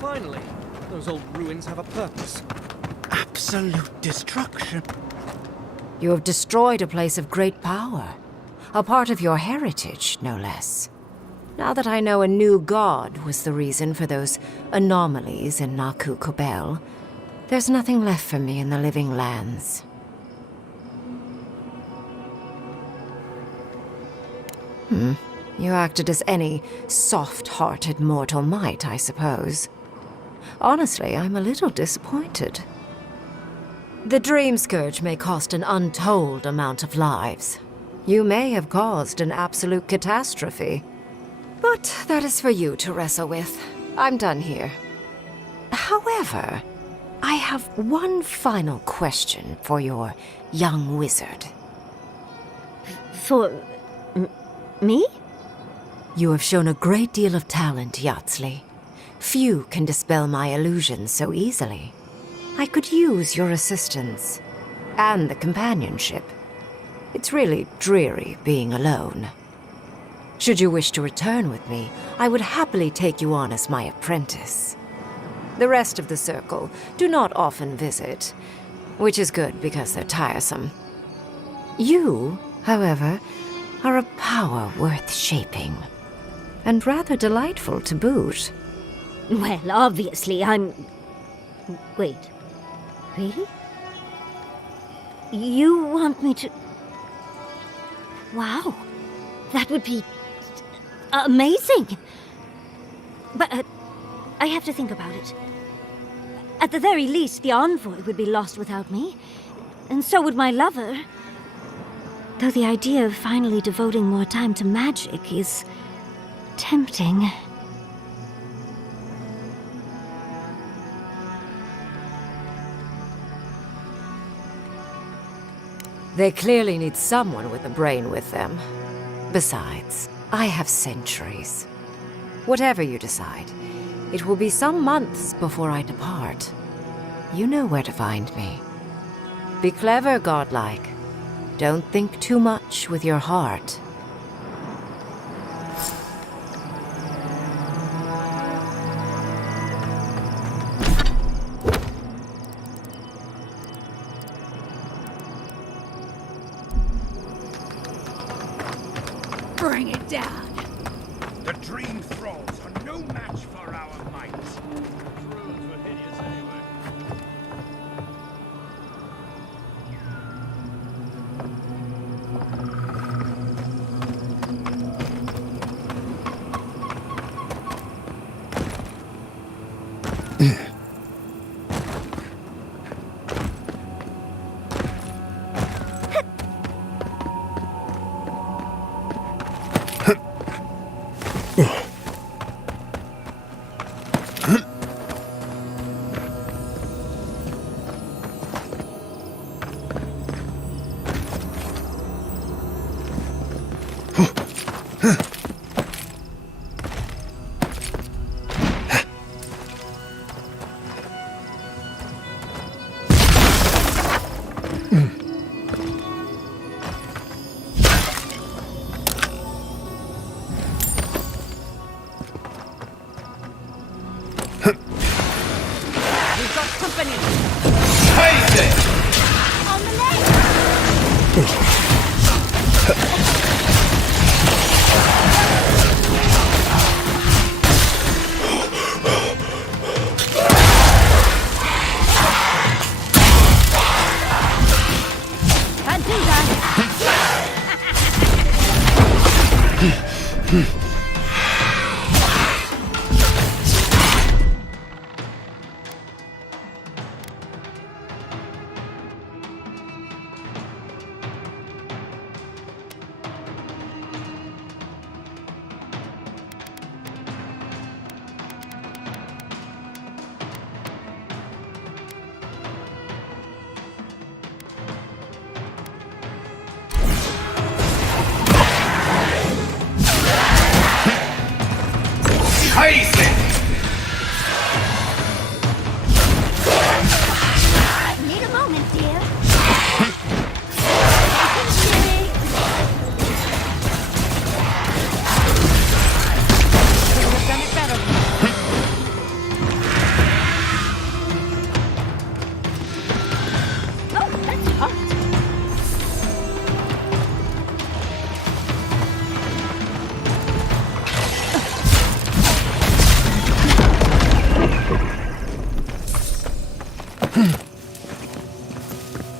Finally, those old ruins have a purpose. Absolute destruction. You have destroyed a place of great power. A part of your heritage, no less. Now that I know a new god was the reason for those anomalies in Naku Kobel, there's nothing left for me in the living lands. You acted as any soft-hearted mortal might, I suppose. Honestly, I'm a little disappointed. The Dream Scourge may cost an untold amount of lives. You may have caused an absolute catastrophe. But that is for you to wrestle with. I'm done here. However, I have one final question for your young wizard. For... me? You have shown a great deal of talent, Yatsley. Few can dispel my illusions so easily. I could use your assistance. And the companionship. It's really dreary being alone. Should you wish to return with me, I would happily take you on as my apprentice. The rest of the circle do not often visit, which is good because they're tiresome. You, however, are a power worth shaping. And rather delightful to boot. Well, obviously, I'm... Wait. Really? You want me to... Wow. That would be... amazing! But, I have to think about it. At the very least, the envoy would be lost without me. And so would my lover. Though the idea of finally devoting more time to magic is... tempting. They clearly need someone with a brain with them. Besides, I have centuries. Whatever you decide, it will be some months before I depart. You know where to find me. Be clever, godlike. Don't think too much with your heart. Bring it down. The dream thralls are no match for our might. Ruins were hideous anyway.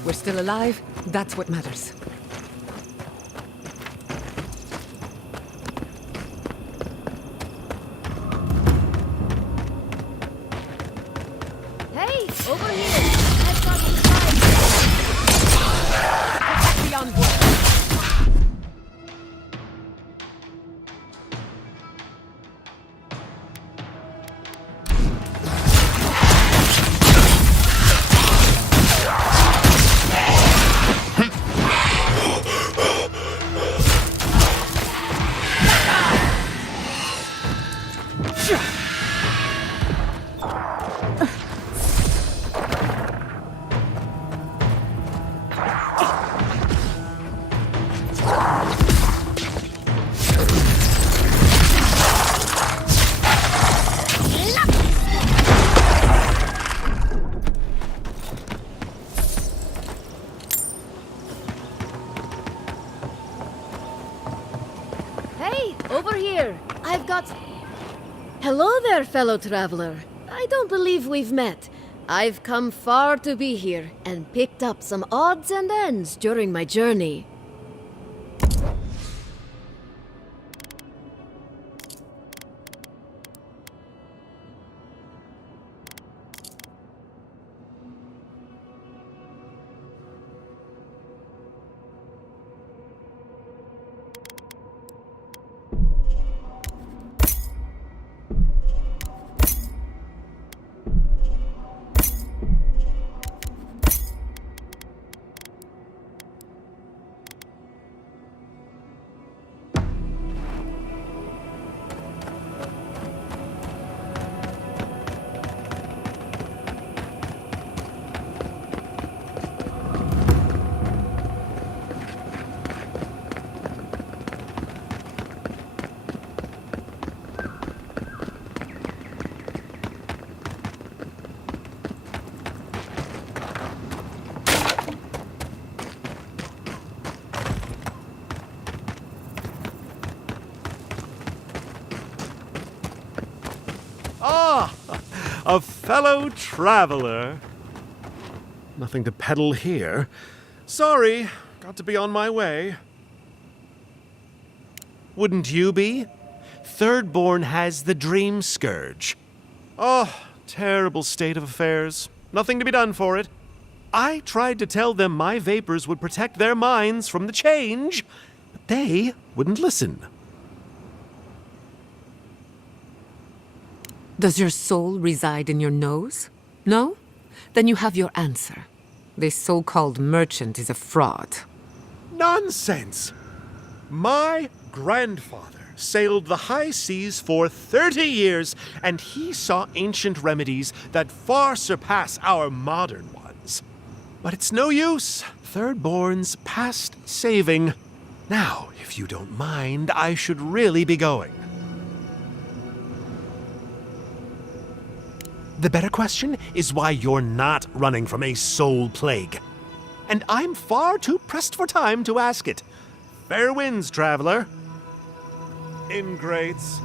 We're still alive. That's what matters. Hey, over here! I've got the side. The envoy. Hey, over here! I've got... Hello there, fellow traveler. I don't believe we've met. I've come far to be here, and picked up some odds and ends during my journey. Ah, a fellow traveler. Nothing to peddle here. Sorry, got to be on my way. Wouldn't you be? Thirdborn has the dream scourge. Oh, terrible state of affairs. Nothing to be done for it. I tried to tell them my vapors would protect their minds from the change, but they wouldn't listen. Does your soul reside in your nose? No? Then you have your answer. This so-called merchant is a fraud. Nonsense! My grandfather sailed the high seas for 30 years, and he saw ancient remedies that far surpass our modern ones. But it's no use. Thirdborn's past saving. Now, if you don't mind, I should really be going. The better question is why you're not running from a soul plague. And I'm far too pressed for time to ask it. Fair winds, traveler. Ingrates.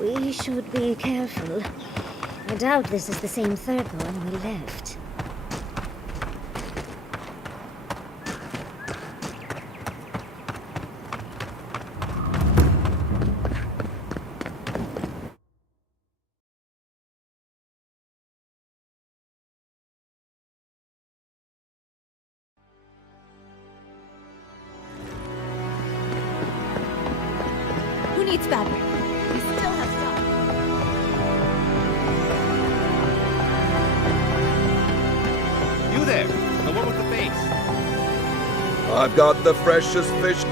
We should be careful. I doubt this is the same Thirdborn we left. needs fabric? We still have stock. You there, the one with the face. I've got the freshest fish.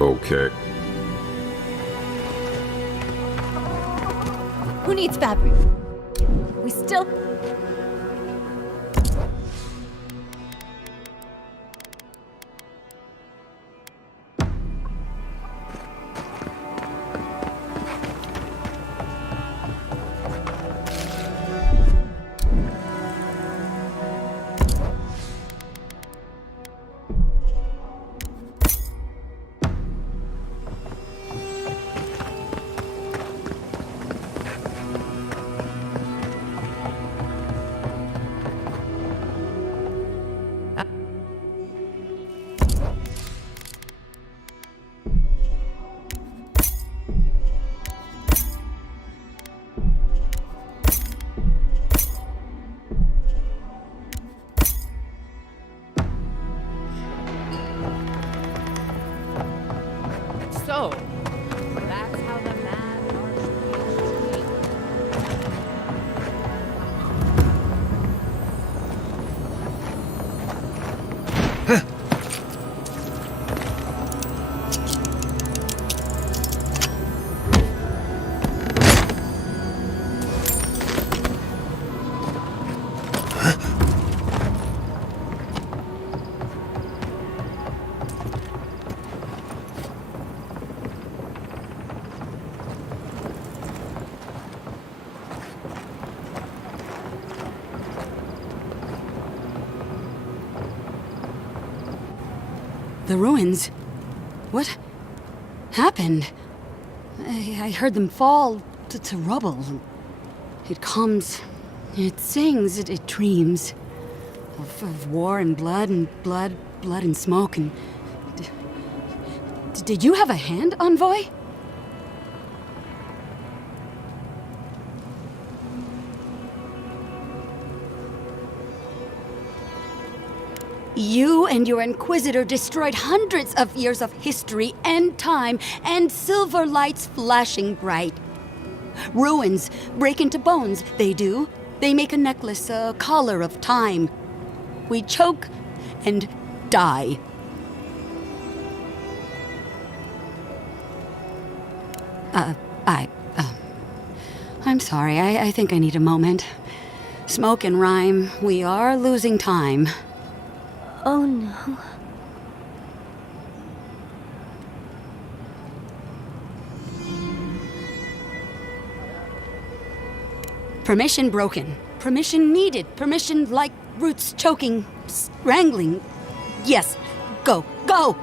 Okay. Who needs fabric? We still... So, that's how the mad archmage The ruins? What happened? I heard them fall to rubble. It comes, it sings, it dreams of war and blood and smoke. And did you have a hand, Envoy? You and your Inquisitor destroyed hundreds of years of history and time, and silver lights flashing bright. Ruins break into bones, they do. They make a necklace, a collar of time. We choke and die. I'm sorry, I think I need a moment. Smoke and rhyme, we are losing time. Oh no. Permission broken. Permission needed. Permission like roots choking, strangling. Yes, go, go!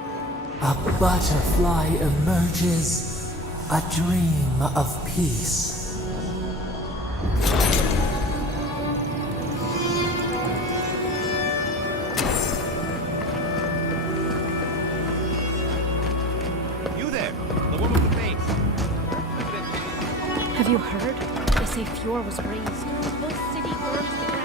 A butterfly emerges, a dream of peace. You there, the one with the face. Have you heard? They say Fjord was raised. The whole city burns to the ground.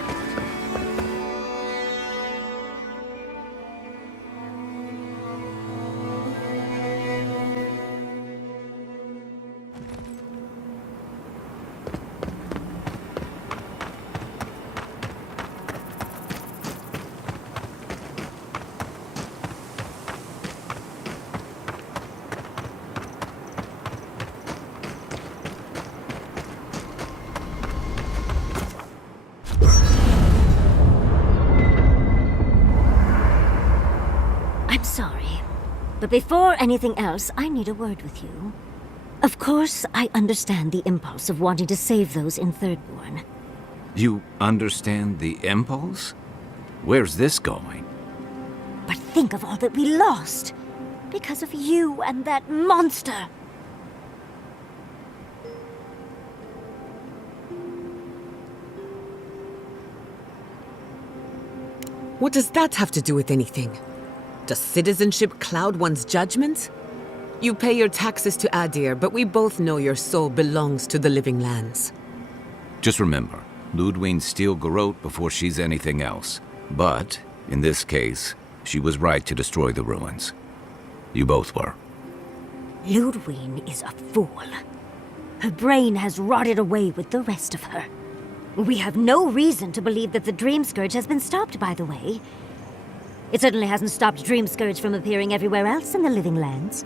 I'm sorry, but before anything else, I need a word with you. Of course, I understand the impulse of wanting to save those in Thirdborn. You understand the impulse? Where's this going? But think of all that we lost because of you and that monster. What does that have to do with anything? Does citizenship cloud one's judgment? You pay your taxes to Adir, but we both know your soul belongs to the living lands. Just remember, Ludwig'll steal Garrote before she's anything else. But, in this case, she was right to destroy the ruins. You both were. Ludwig is a fool. Her brain has rotted away with the rest of her. We have no reason to believe that the Dream Scourge has been stopped, by the way. It certainly hasn't stopped Dream Scourge from appearing everywhere else in the living lands.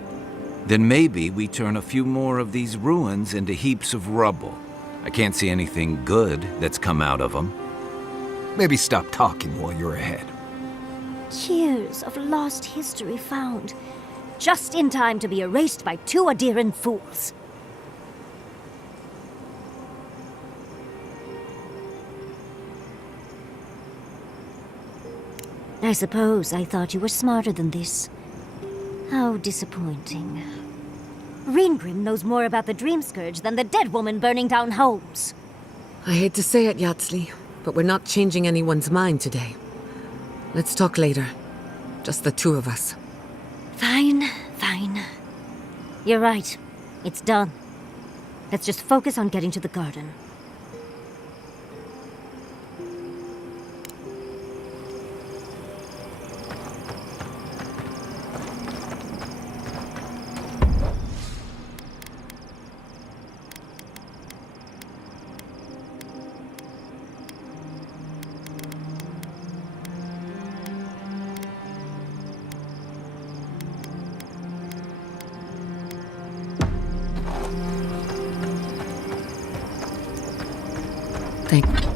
Then maybe we turn a few more of these ruins into heaps of rubble. I can't see anything good that's come out of them. Maybe stop talking while you're ahead. Years of lost history found, just in time to be erased by two Adiran fools. I suppose I thought you were smarter than this. How disappointing. Reengrim knows more about the Dream Scourge than the dead woman burning down homes. I hate to say it, Yatsley, but we're not changing anyone's mind today. Let's talk later. Just the two of us. Fine, fine. You're right. It's done. Let's just focus on getting to the garden. Thank you.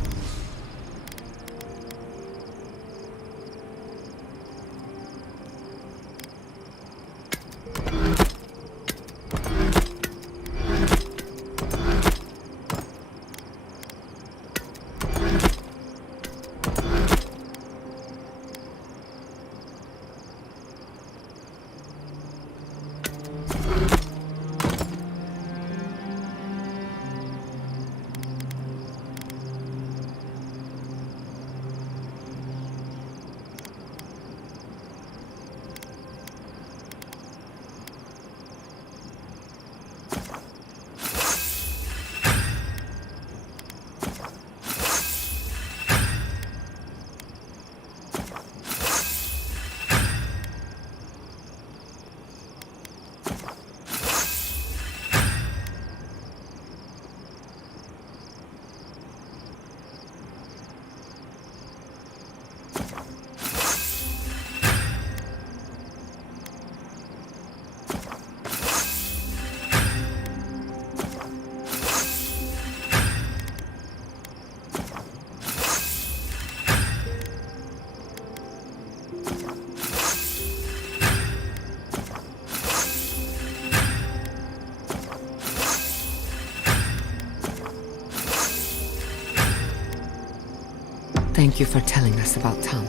Thank you for telling us about Tama.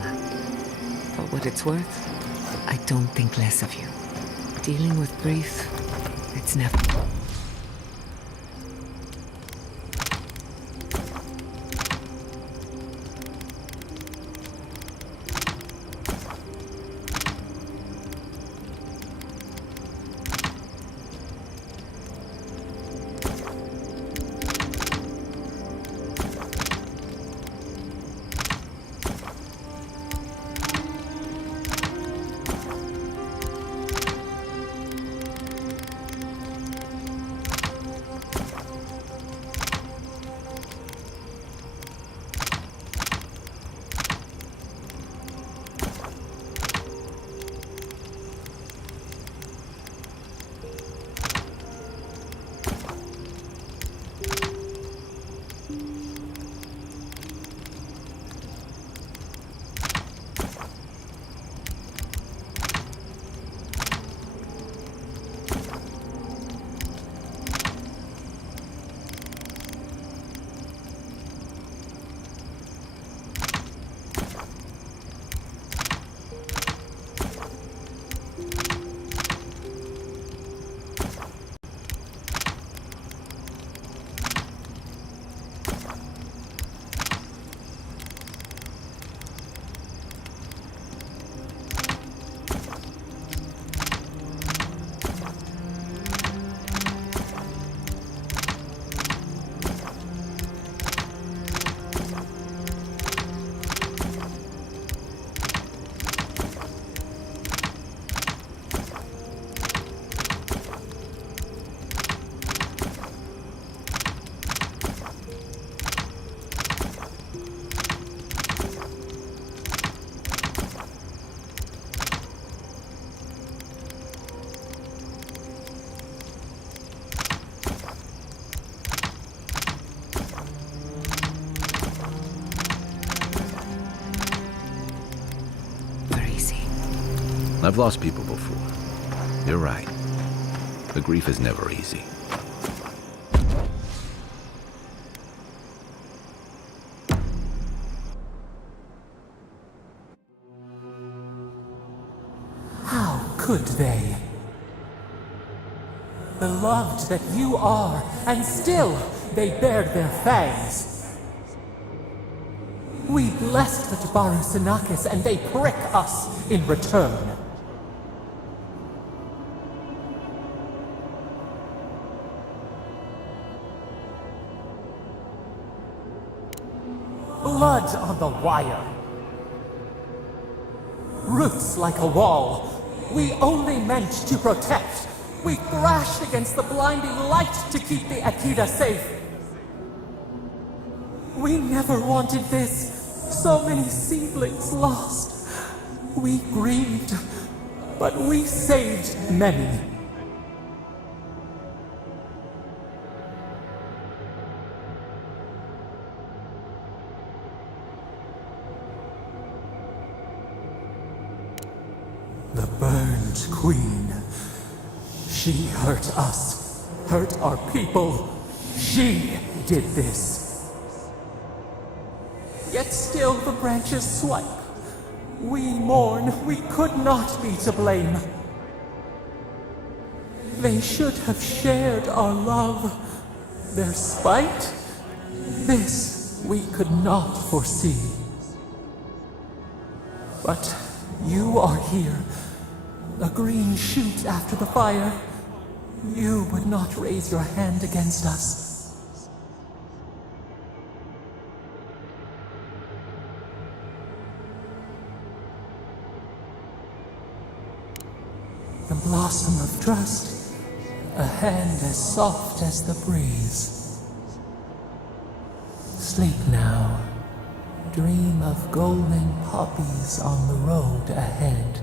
For what it's worth, I don't think less of you. Dealing with grief, it's never... I've lost people before. You're right. The grief is never easy. How could they? Beloved that you are, and still they bared their fangs. We blessed the GBRAM and they prick us in return. Blood on the wire. Roots like a wall. We only meant to protect. We thrashed against the blinding light to keep the Akita safe. We never wanted this. So many seedlings lost. We grieved, but we saved many. The burned queen. She hurt us, hurt our people. She did this. Yet still the branches swipe. We mourn, we could not be to blame. They should have shared our love. Their spite? This we could not foresee. But you are here. A green shoot after the fire. You would not raise your hand against us. The blossom of trust, a hand as soft as the breeze. Sleep now, dream of golden poppies on the road ahead.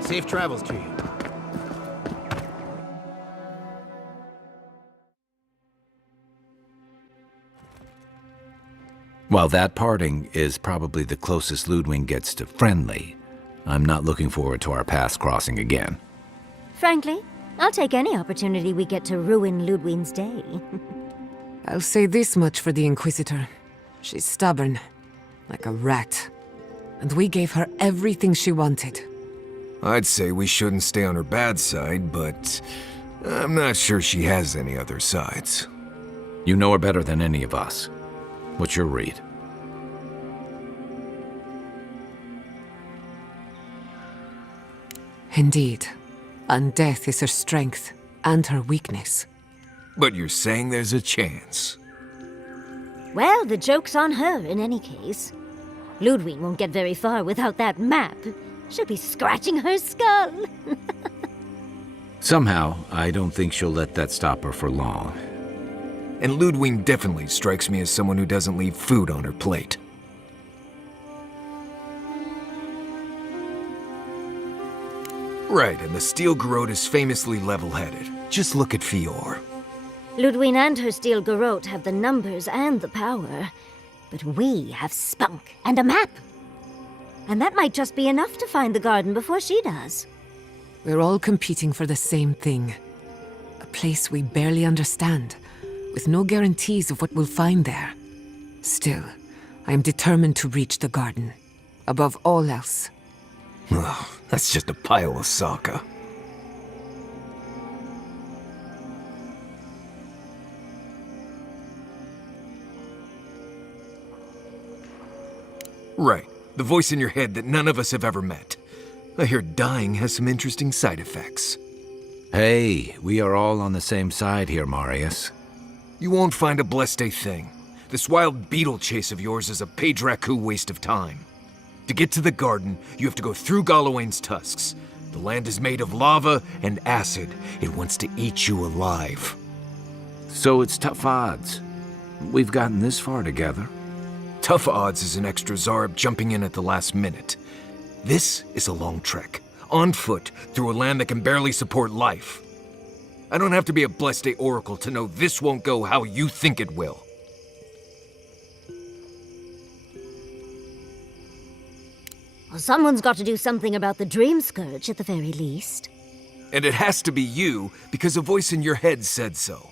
Safe travels to you. While that parting is probably the closest Ludwig gets to friendly, I'm not looking forward to our paths crossing again. Frankly, I'll take any opportunity we get to ruin Ludwig's day. I'll say this much for the Inquisitor. She's stubborn, like a rat. And we gave her everything she wanted. I'd say we shouldn't stay on her bad side, but I'm not sure she has any other sides. You know her better than any of us. What's your read? Indeed. And death is her strength and her weakness. But you're saying there's a chance? Well, the joke's on her in any case. Ludwig won't get very far without that map. She'll be scratching her skull. Somehow, I don't think she'll let that stop her for long. And Ludwig definitely strikes me as someone who doesn't leave food on her plate. Right, and the Steel Garrote is famously level-headed. Just look at Fior. Ludwig and her Steel Garrote have the numbers and the power. But we have spunk and a map. And that might just be enough to find the garden before she does. We're all competing for the same thing. A place we barely understand, with no guarantees of what we'll find there. Still, I am determined to reach the garden, above all else. Oh, that's just a pile of Sokka. Right. The voice in your head that none of us have ever met. I hear dying has some interesting side effects. Hey, we are all on the same side here, Marius. You won't find a blessed a thing. This wild beetle chase of yours is a Padraku waste of time. To get to the garden, you have to go through Galawain's tusks. The land is made of lava and acid. It wants to eat you alive. So it's tough odds. We've gotten this far together. Tough odds is an extra Zarb jumping in at the last minute. This is a long trek, on foot, through a land that can barely support life. I don't have to be a Blessed Oracle to know this won't go how you think it will. Well, someone's got to do something about the Dream Scourge at the very least. And it has to be you because a voice in your head said so.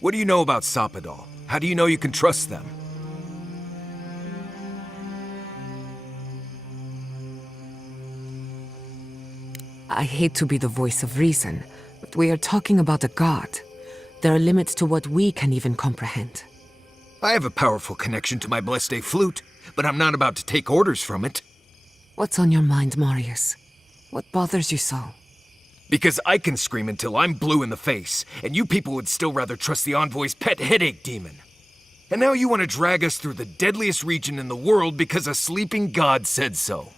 What do you know about Sopadal? How do you know you can trust them? I hate to be the voice of reason, but we are talking about a god. There are limits to what we can even comprehend. I have a powerful connection to my Bleste flute, but I'm not about to take orders from it. What's on your mind, Marius? What bothers you so? Because I can scream until I'm blue in the face, and you people would still rather trust the Envoy's pet headache demon. And now you want to drag us through the deadliest region in the world because a sleeping god said so.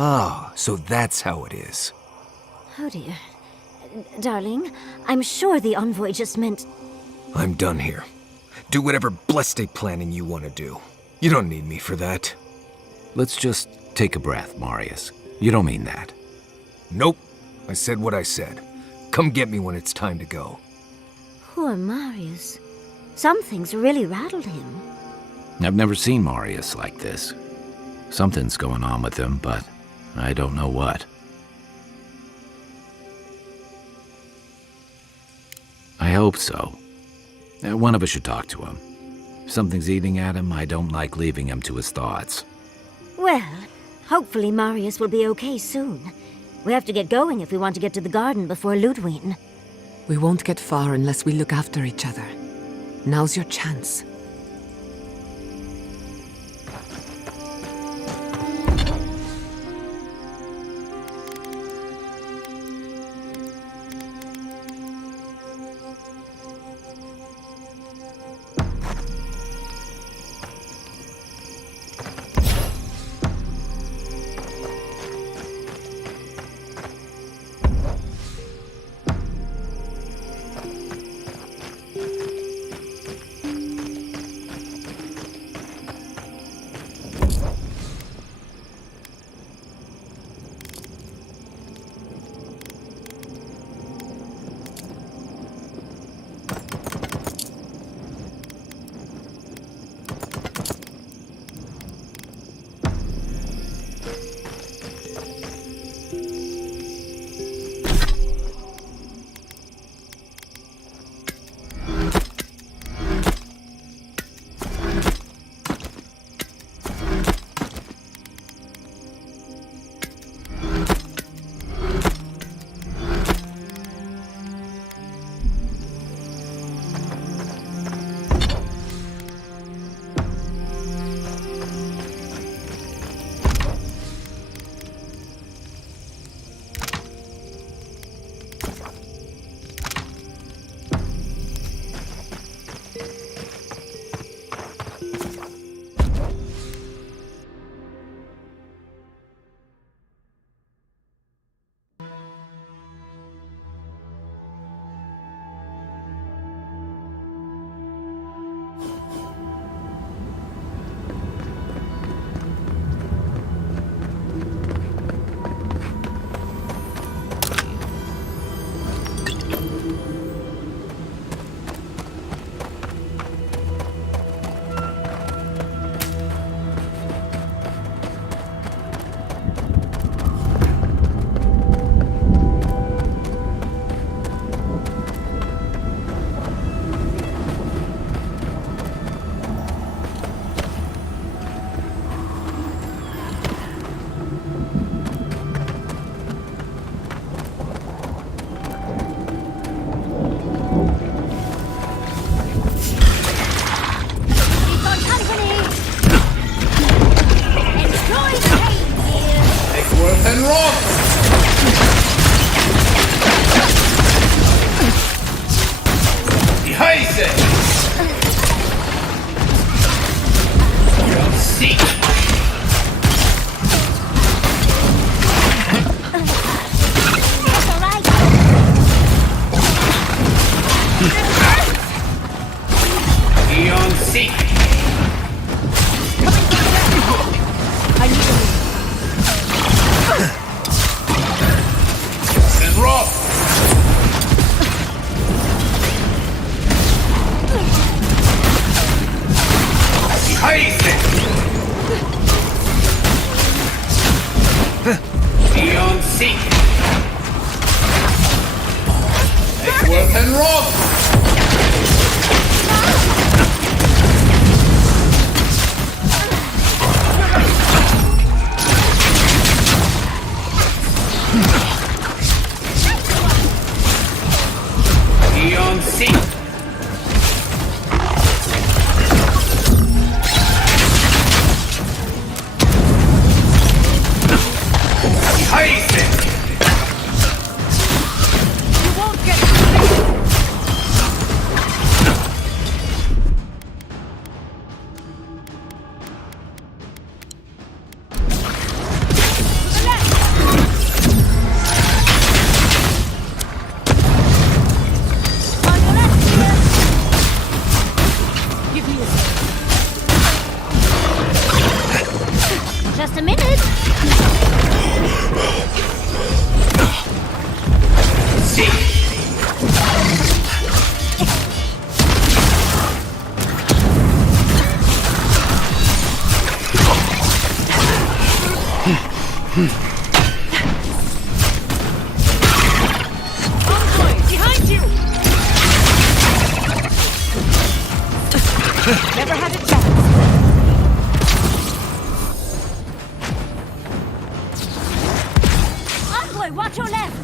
Ah, so that's how it is. Oh dear. Darling, I'm sure the Envoy just meant... I'm done here. Do whatever Bleste planning you want to do. You don't need me for that. Let's just take a breath, Marius. You don't mean that. Nope. I said what I said. Come get me when it's time to go. Poor Marius. Something's really rattled him. I've never seen Marius like this. Something's going on with him, but I don't know what. I hope so. One of us should talk to him. If something's eating at him, I don't like leaving him to his thoughts. Well, hopefully Marius will be okay soon. We have to get going if we want to get to the garden before Ludwig. We won't get far unless we look after each other. Now's your chance. Beyond seek. Make worth and rob. Beyond seek. Just a minute. Behind you! Never had a chance. Envoy, watch your left.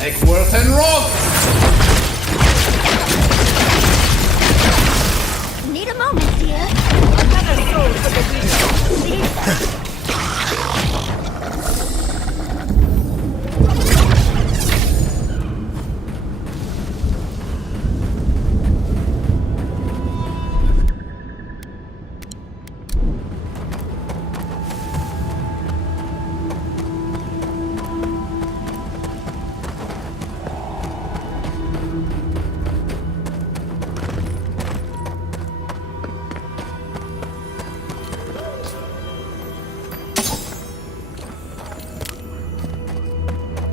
Make worth and rob. Need a moment, dear. Another soul for the wheel.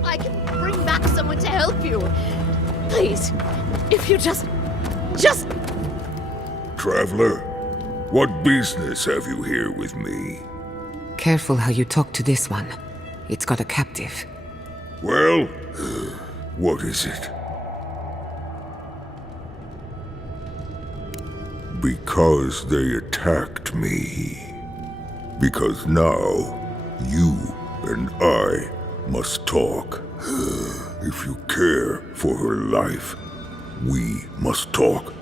I can bring back someone to help you. Please, if you just... Traveler, what business have you here with me? Careful how you talk to this one. It's got a captive. Well, what is it? Because they attacked me. Because now, you and I must talk. If you care for her life, we must talk.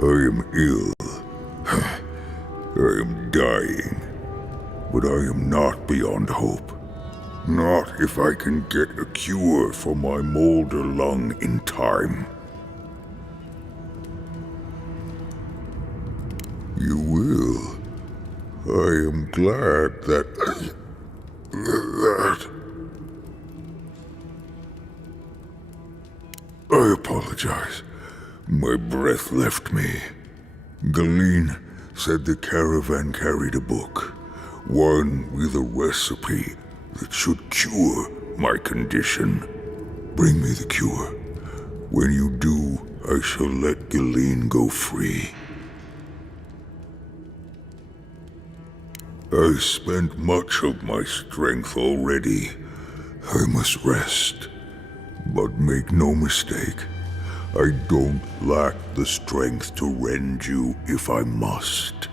I am ill. I am dying. But I am not beyond hope. Not if I can get a cure for my molder lung in time. You will. I am glad that... I apologize. My breath left me. Galeen said the caravan carried a book. One with a recipe that should cure my condition. Bring me the cure. When you do, I shall let Galeen go free. I spent much of my strength already. I must rest. But make no mistake, I don't lack the strength to rend you if I must.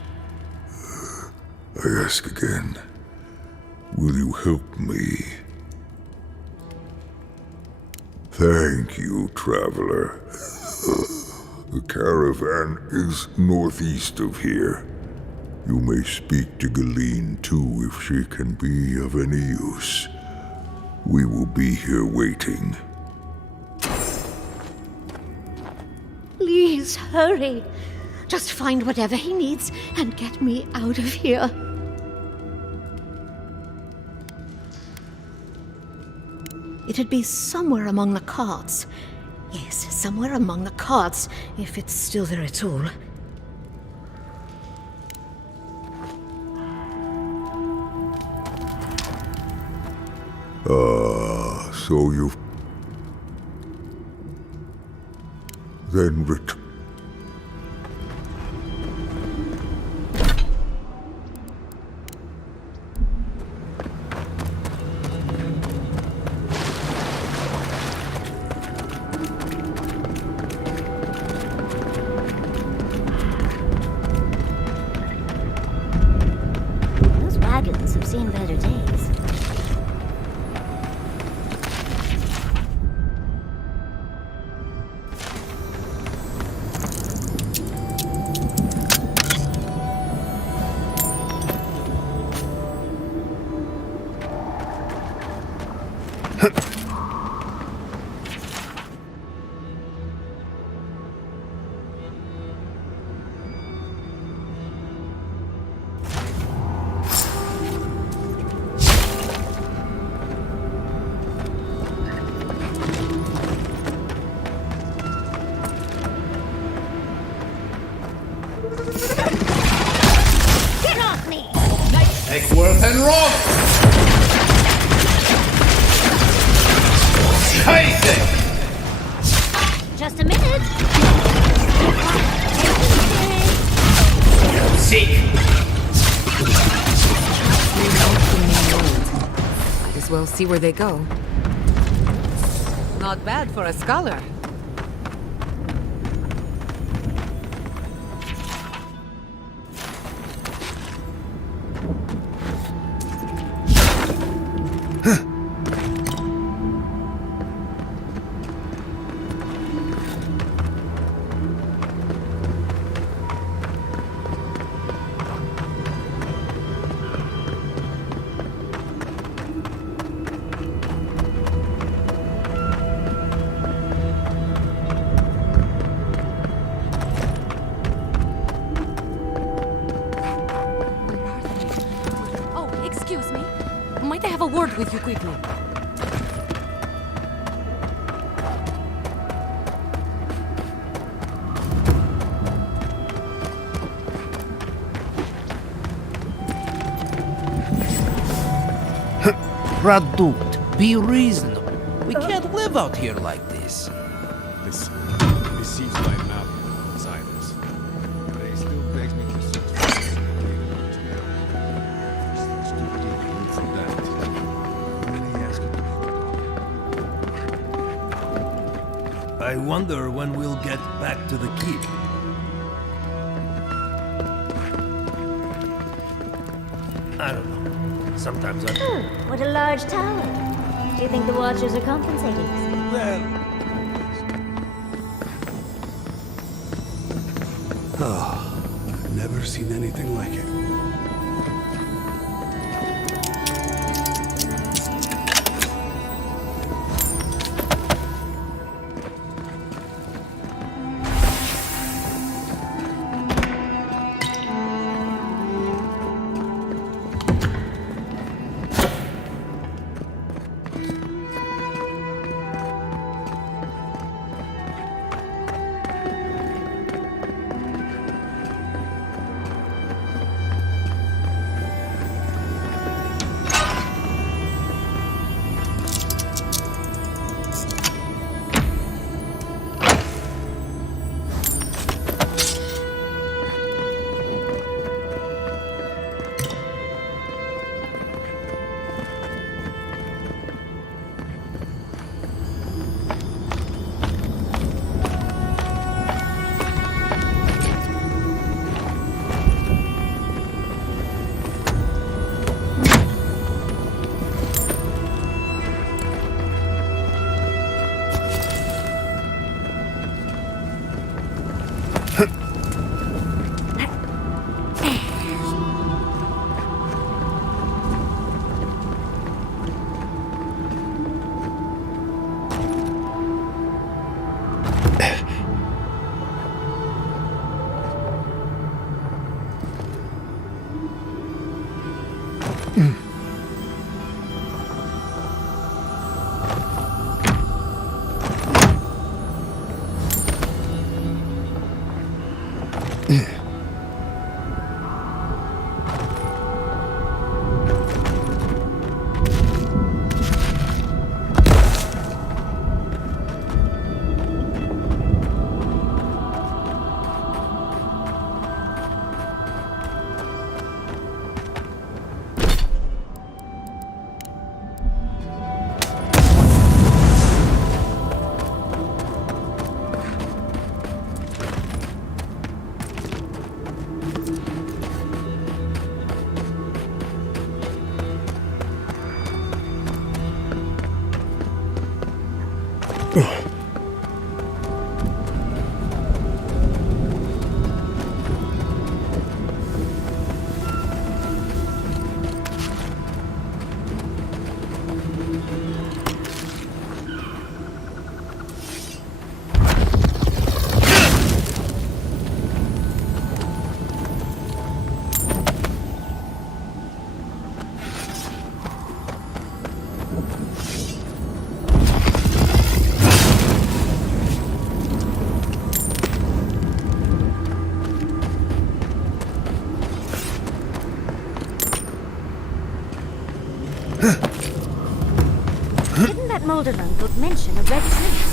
I ask again, will you help me? Thank you, traveler. The caravan is northeast of here. You may speak to Galeen too if she can be of any use. We will be here waiting. Please hurry. Just find whatever he needs and get me out of here. It'd be somewhere among the carts. Yes, somewhere among the carts, if it's still there at all. So you've... Then Those wagons have seen better days. Worth and wrong! Scheiße! Just a minute. Seek! Might as well see where they go. Not bad for a scholar. Have a word with you quickly. Product, be reasonable. We can't live out here like this. Listen, this is my map of outsiders. But it still begs me to search for stupid from that. And he asked you to hold on. I wonder when we'll get back to the keep. I don't know. Sometimes I... What a large tower. Do you think the Watchers are compensating us? Well... Oh, I've never seen anything like it. Didn't that Molderland book mention a red prince?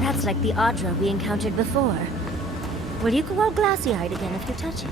That's like the Audra we encountered before. Will you go all glassy-eyed again if you touch it?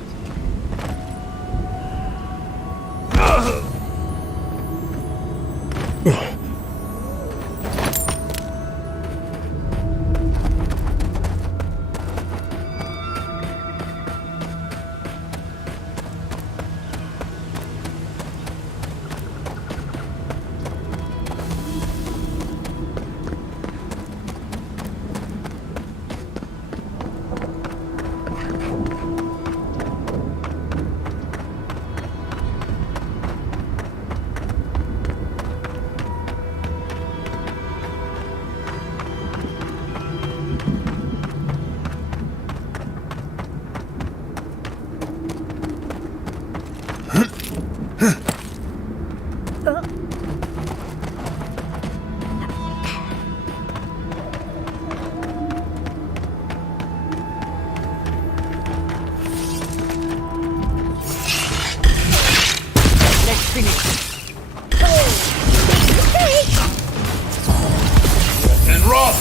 rob!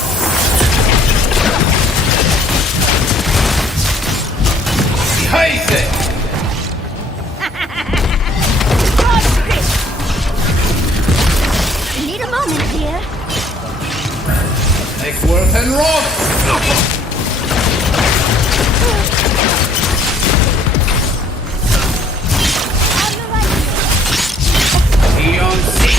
Scheiße! Need a moment here. Make worth and rob! Beyond sea!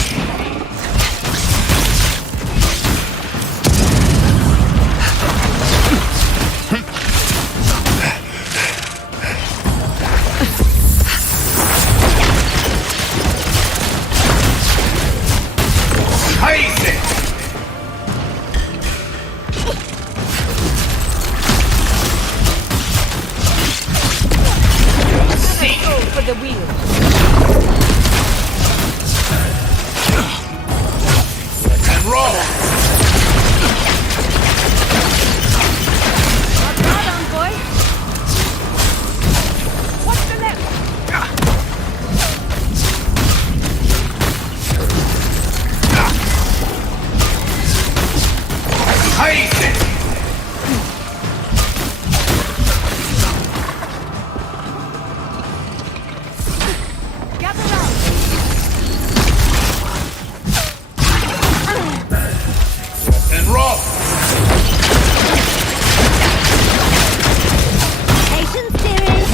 For the wheel. And roll! Not bad, envoy. What's the left? Scheiße! And roll! Patience, dearie.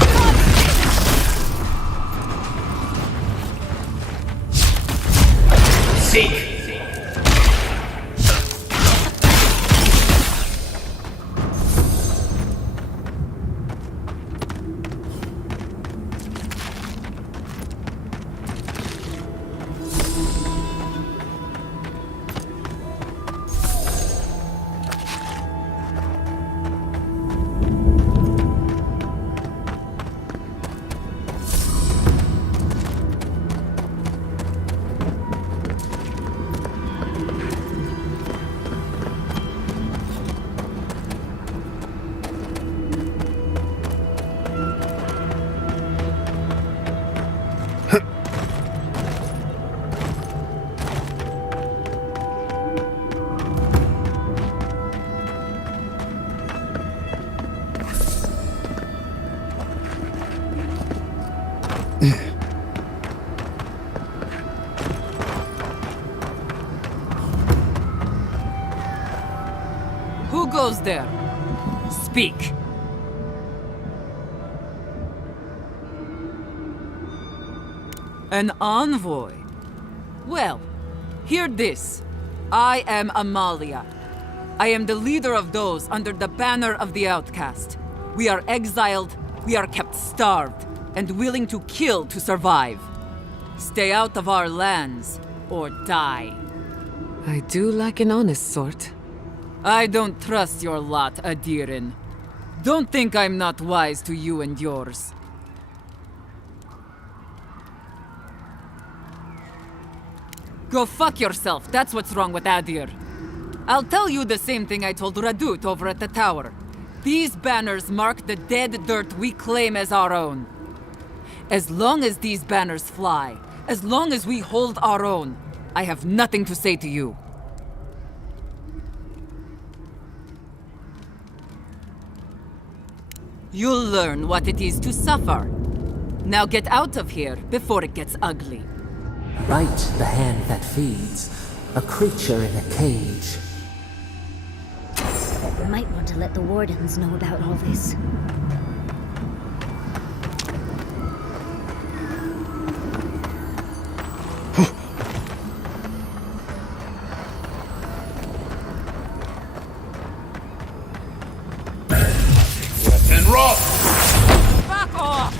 Seek! Who goes there? Speak. An envoy? Well, hear this. I am Amalia. I am the leader of those under the banner of the outcast. We are exiled, we are kept starved, and willing to kill to survive. Stay out of our lands, or die. I do like an honest sort. I don't trust your lot, Adirin. Don't think I'm not wise to you and yours. Go fuck yourself, that's what's wrong with Adir. I'll tell you the same thing I told Radut over at the tower. These banners mark the dead dirt we claim as our own. As long as these banners fly, as long as we hold our own, I have nothing to say to you. You'll learn what it is to suffer. Now get out of here before it gets ugly. Bite the hand that feeds, a creature in a cage. Might want to let the wardens know about all this. And roll! Fuck off!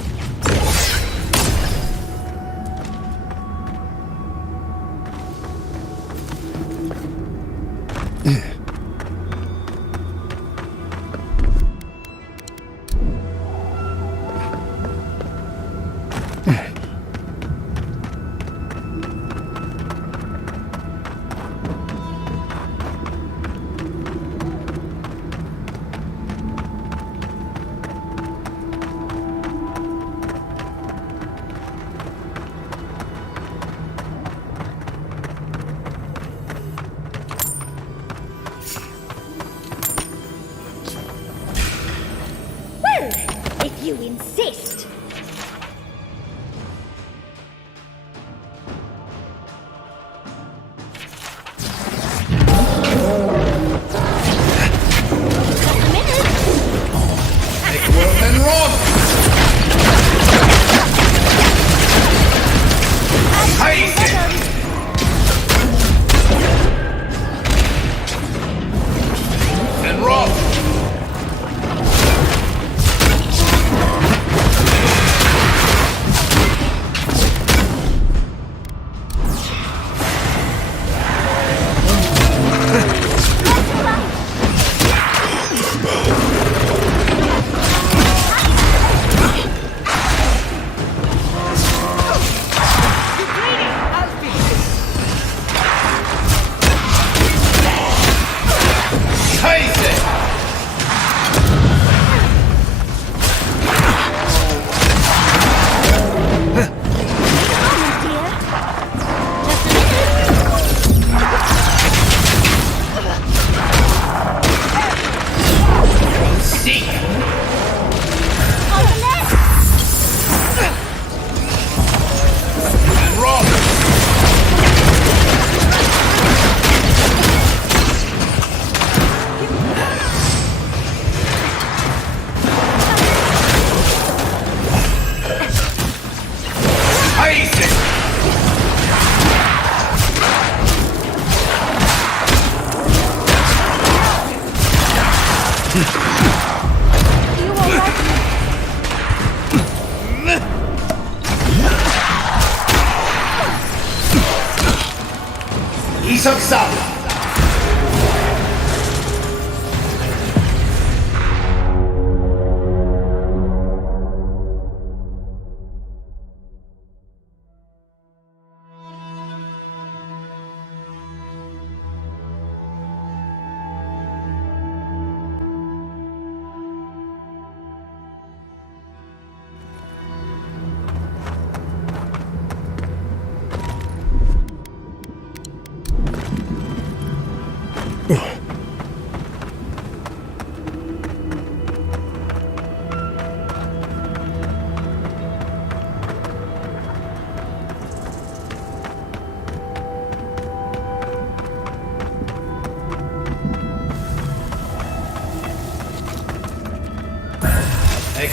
You insist.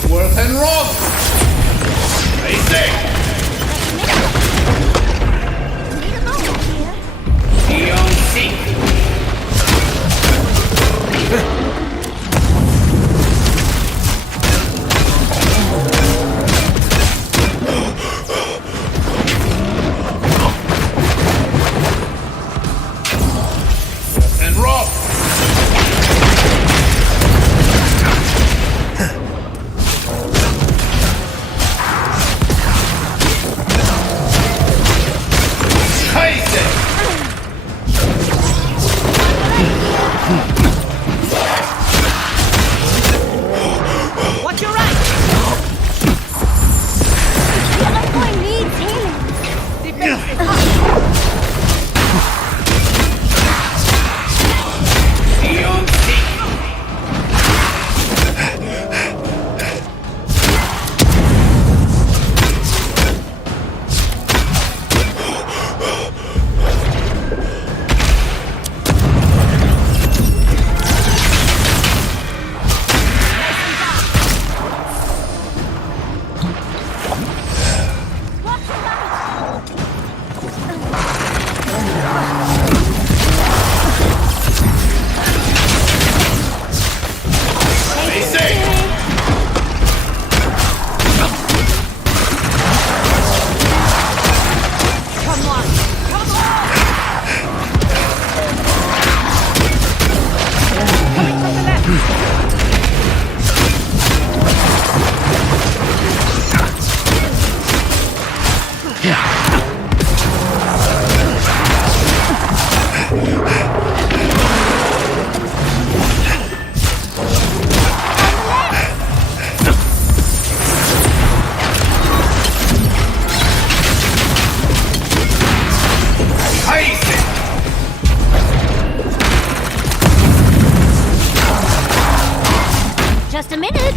Worth and wrong! They say! Eon Seek! And Rob! Just a minute.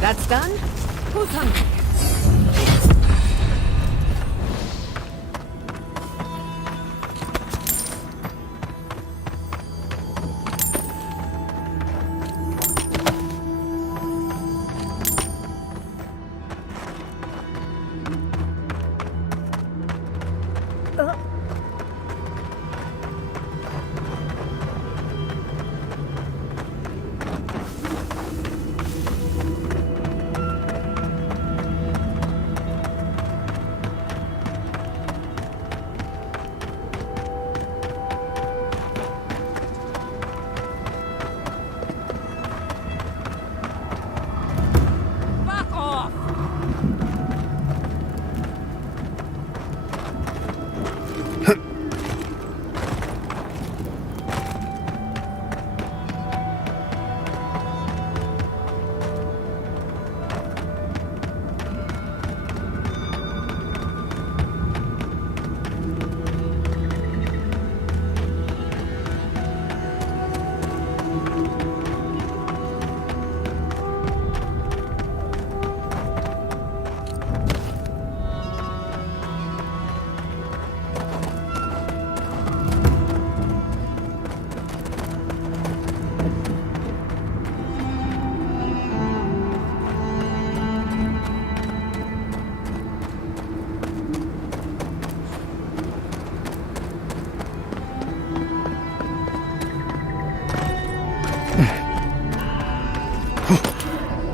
That's done? Who's hungry?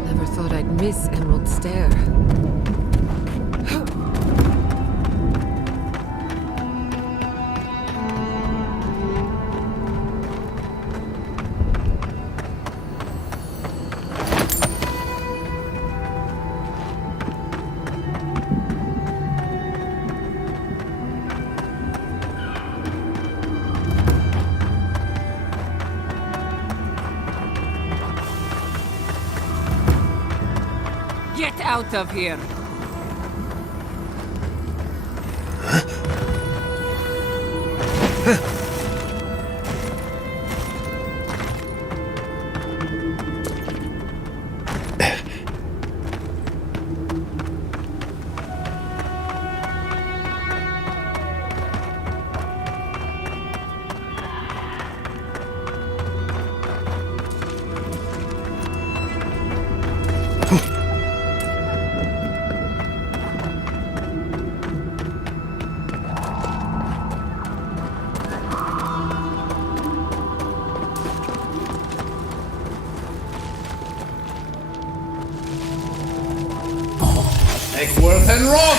Never thought I'd miss Emerald Stair. Get out of here! Eggworth and Rock!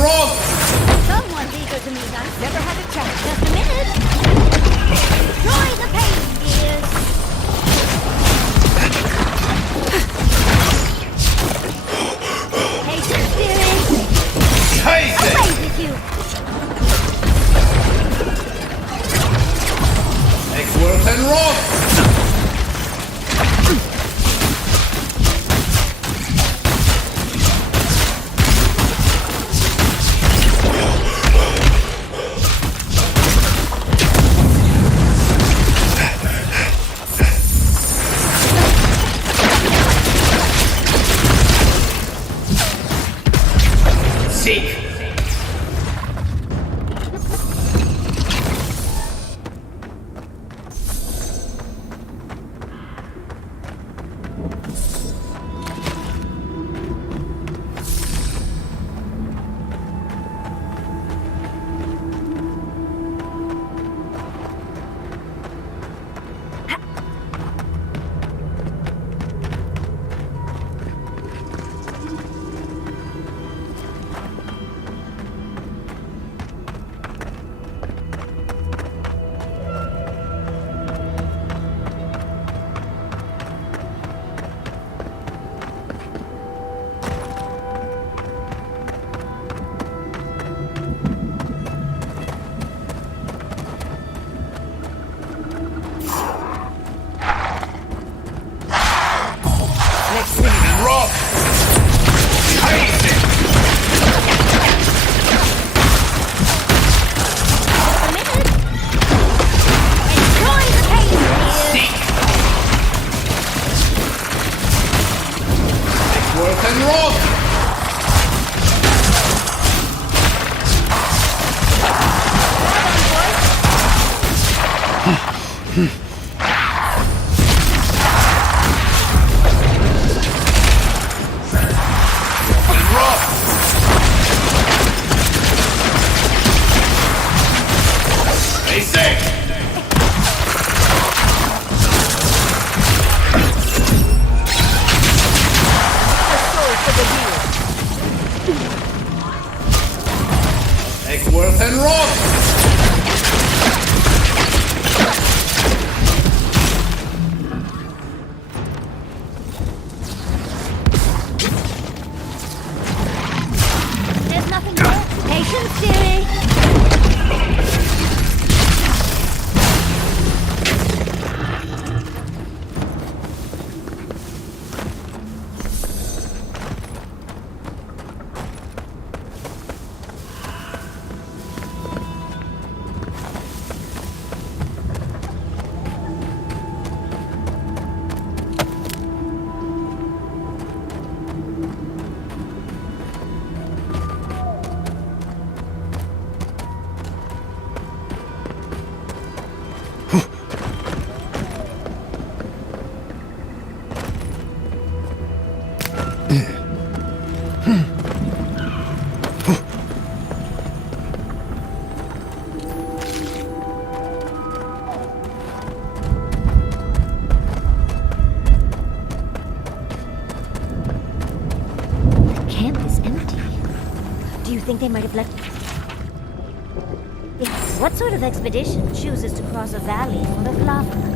rock! Someone's eager to meet us. Never had a chance. Just a minute. Joy the pain, dears. Patience, dearie. Taste it! Away with you. Next work and rock! Seek! Rock! Taste it! A minute. Enjoy the pain, dears. Seek! Next work and rock! Stay safe! Next work and rock! There's nothing more. Patience, dearie. They might have left. What sort of expedition chooses to cross a valley full of lava?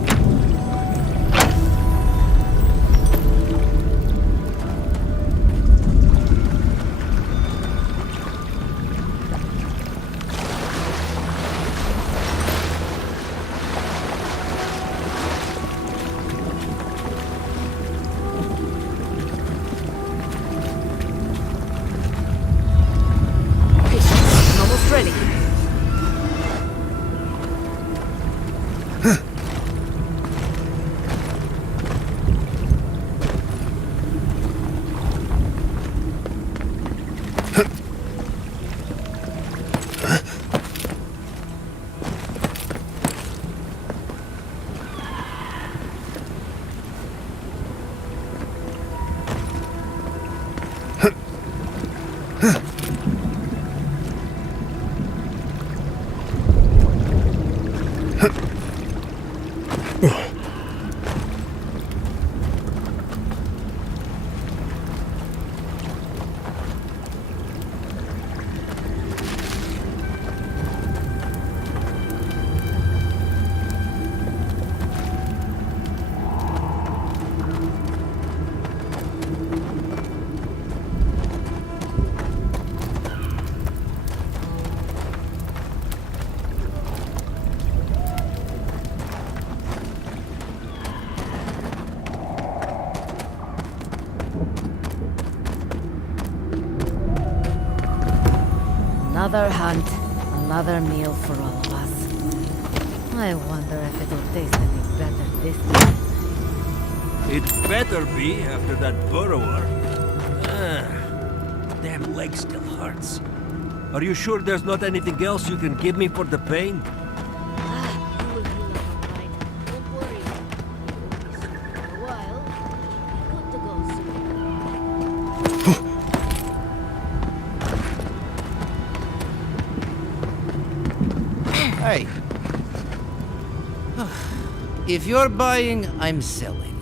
Another hunt, another meal for all of us. I wonder if it'll taste any better this time. It better be after that burrower. Damn leg still hurts. Are you sure there's not anything else you can give me for the pain? Hey. If you're buying, I'm selling.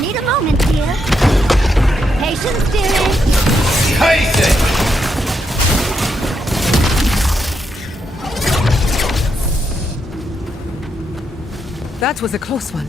Need a moment here. Patience, dearie. That was a close one.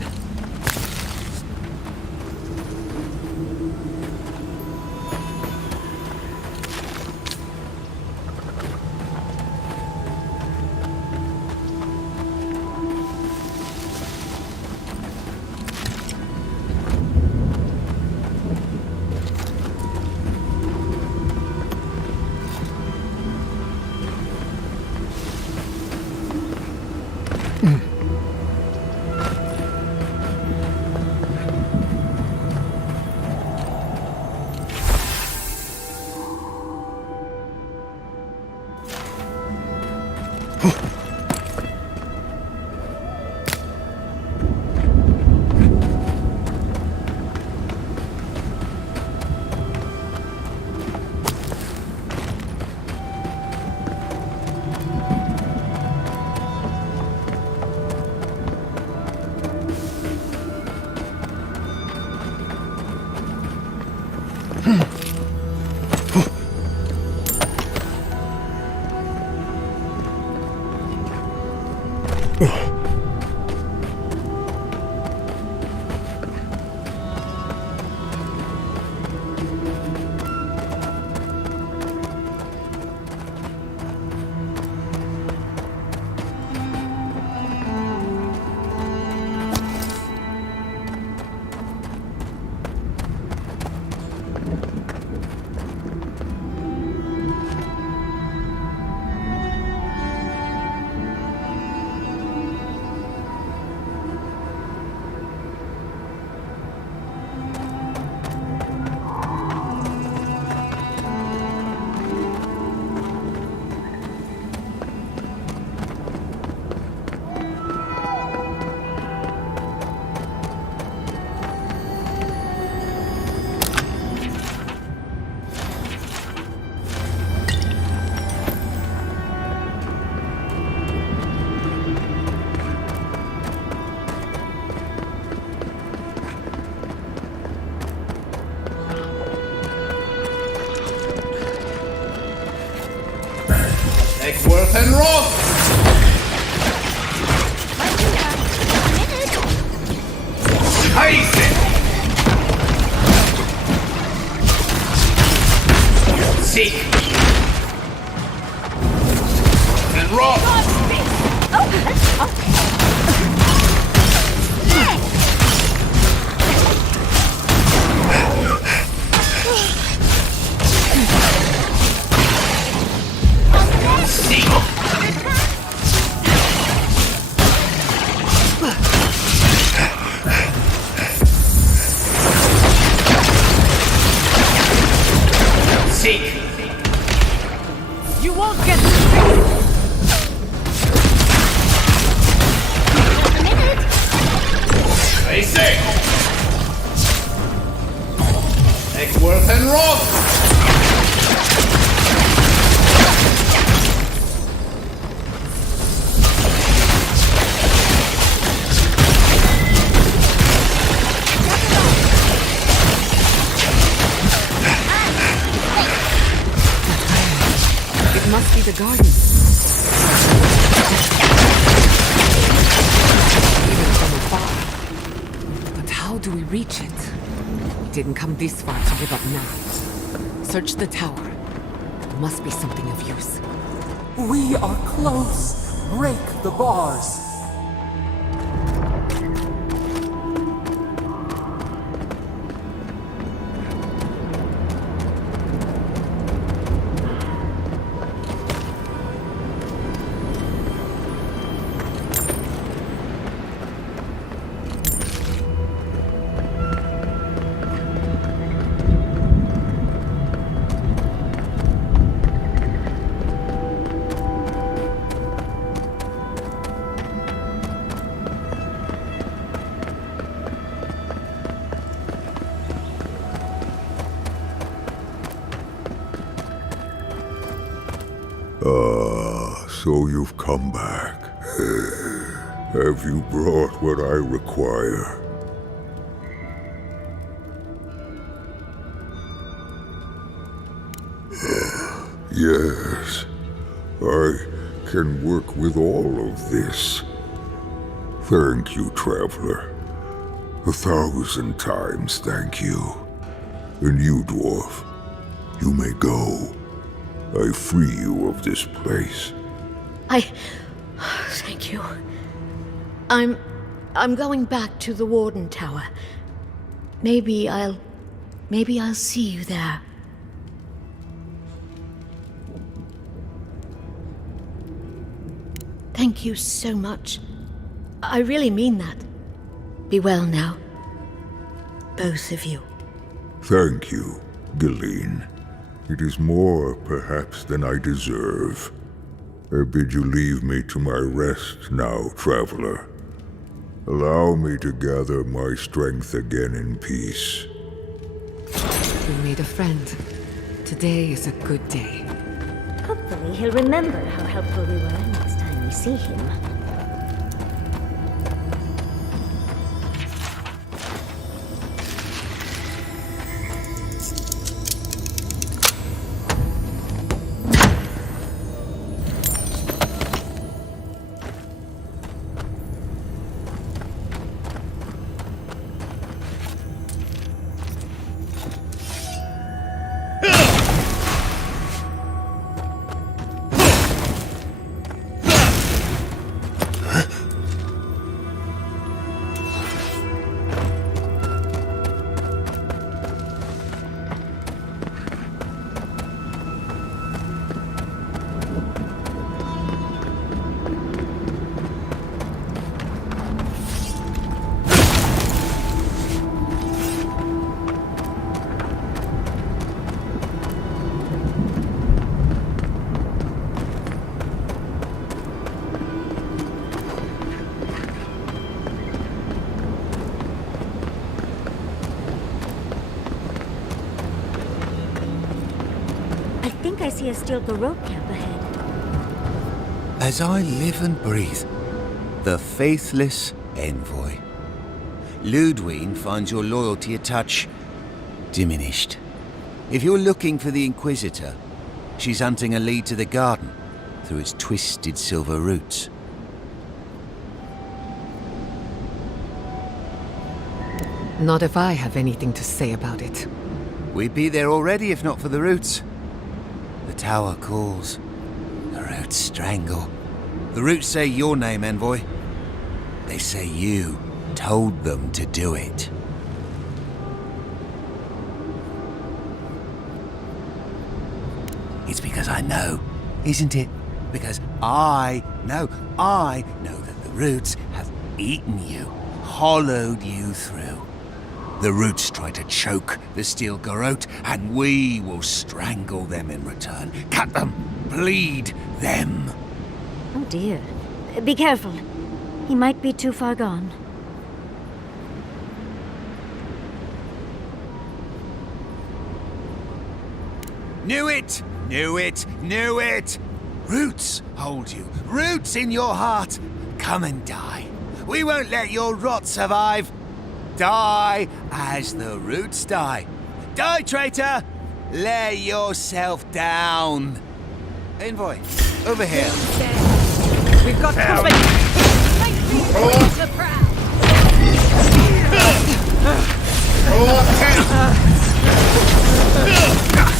Eckworth and Roth! My Seek! And rock! Seek! Seek! You won't get through! Basic! Take worth and rock! It must be the garden. Even from afar. But how do we reach it? We didn't come this far to give up now. Search the tower. There must be something of use. We are close. Break the bars. So you've come back. Have you brought what I require? Yes, I can work with all of this. Thank you, traveler. 1,000 times thank you. And you, dwarf, you may go. I free you of this place. Thank you. I'm going back to the Warden Tower. Maybe I'll see you there. Thank you so much. I really mean that. Be well now. Both of you. Thank you, Galeen. It is more, perhaps, than I deserve. I bid you leave me to my rest now, traveler. Allow me to gather my strength again in peace. We made a friend. Today is a good day. Hopefully he'll remember how helpful we were next time we see him. I see a steel garrote camp ahead. As I live and breathe, the faithless envoy. Ludwig finds your loyalty a touch diminished. If you're looking for the Inquisitor, she's hunting a lead to the garden through its twisted silver roots. Not if I have anything to say about it. We'd be there already if not for the roots. The tower calls. The roots strangle. The roots say your name, envoy. They say you told them to do it. It's because I know, isn't it? Because I know that the roots have eaten you, hollowed you through. The roots try to choke the steel garrote, and we will strangle them in return. Cut them, bleed them. Oh dear. Be careful. He might be too far gone. Knew it! Knew it! Knew it! Roots hold you. Roots in your heart. Come and die. We won't let your rot survive. Die as the roots die. Die, traitor! Lay yourself down. Envoy, over here. We've got company! The proud!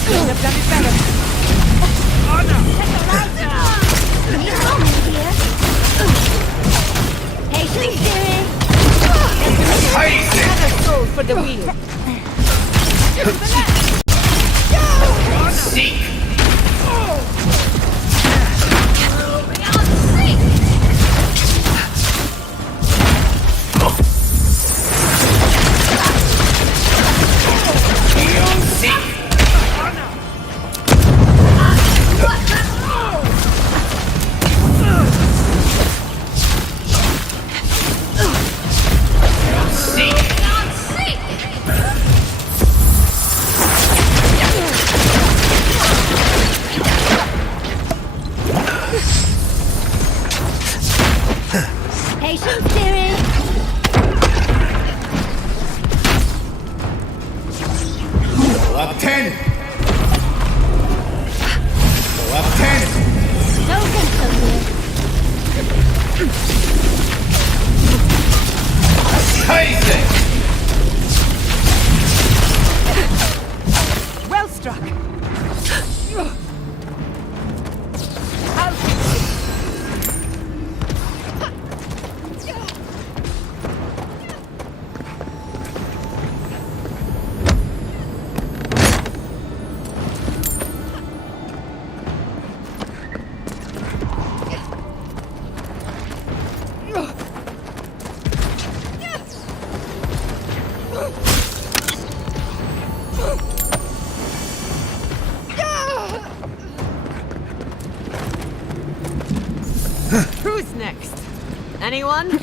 Couldn't have done it better. Patience, dearie. Another soul for the wheel. Seek! Patience, dearie. Go up 10! Go up 10! No pencil here. Scheiße! Well struck. Who's next? Anyone?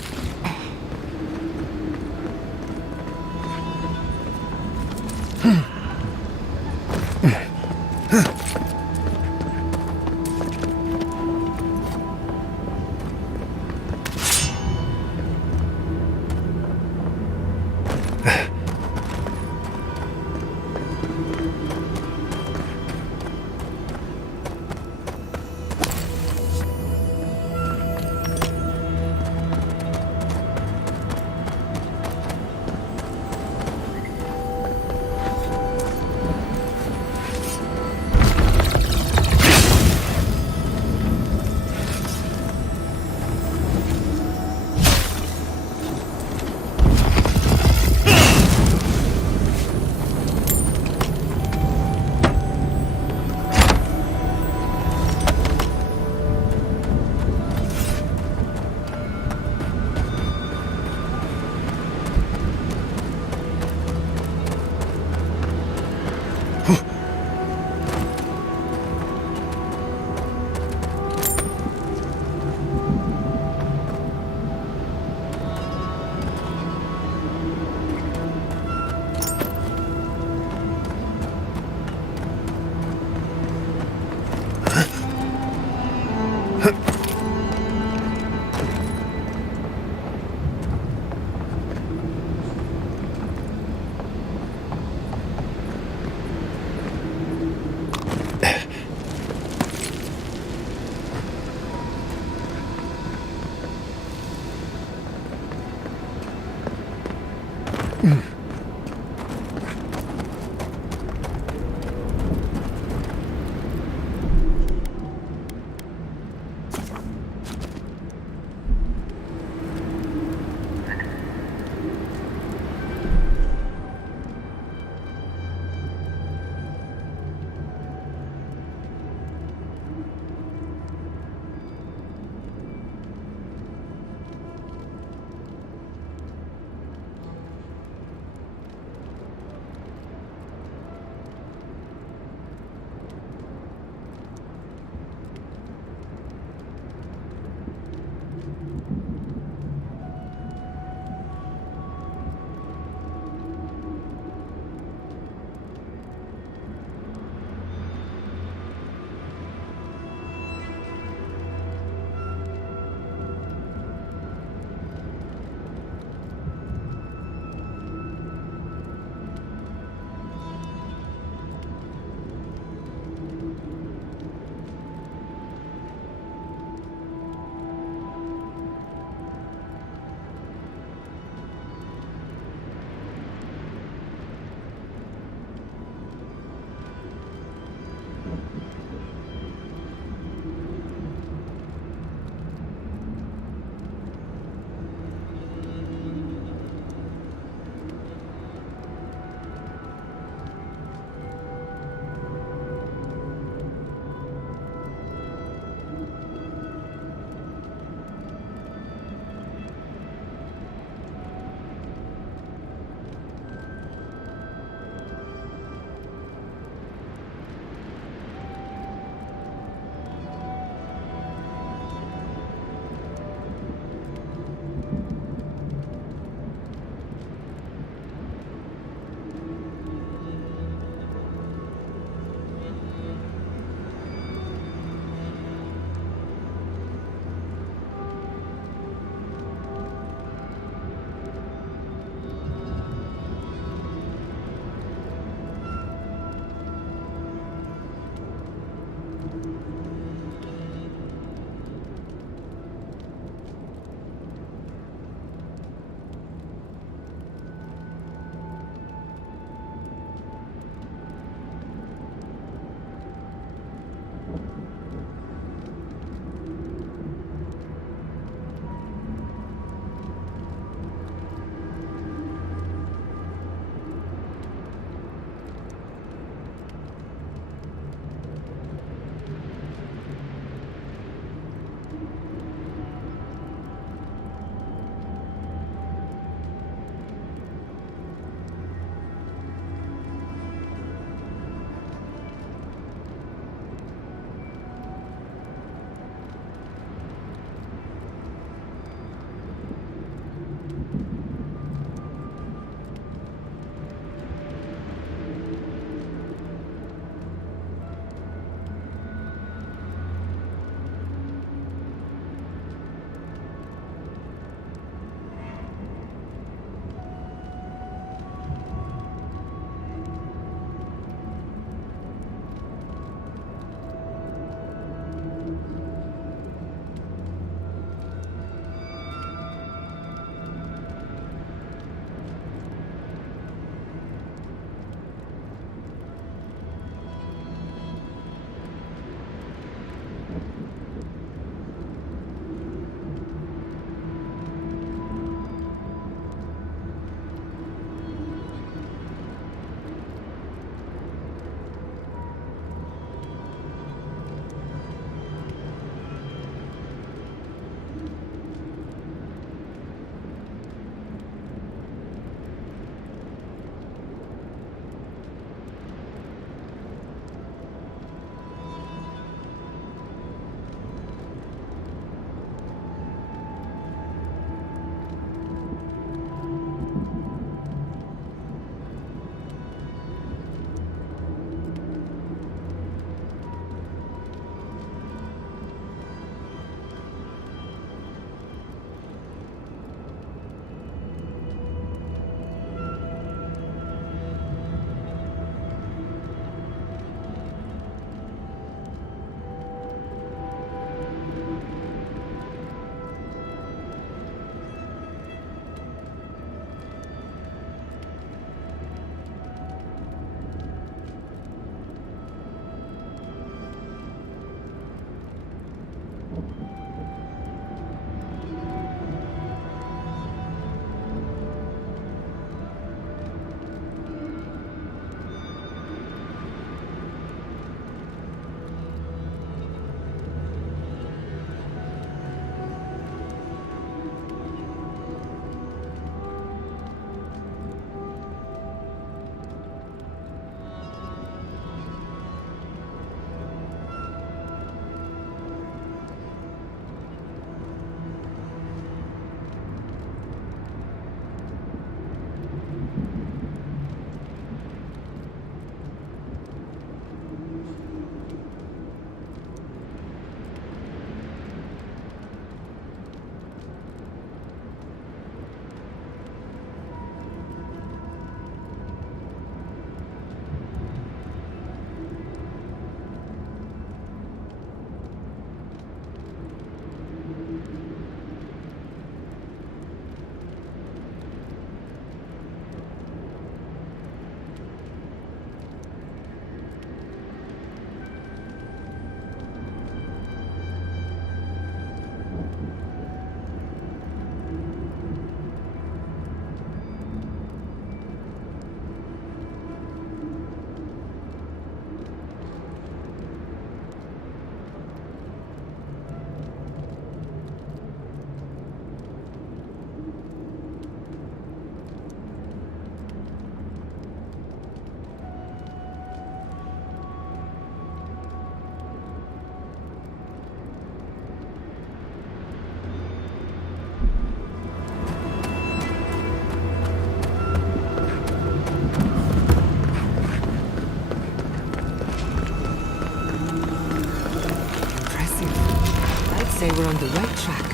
we're on the right track.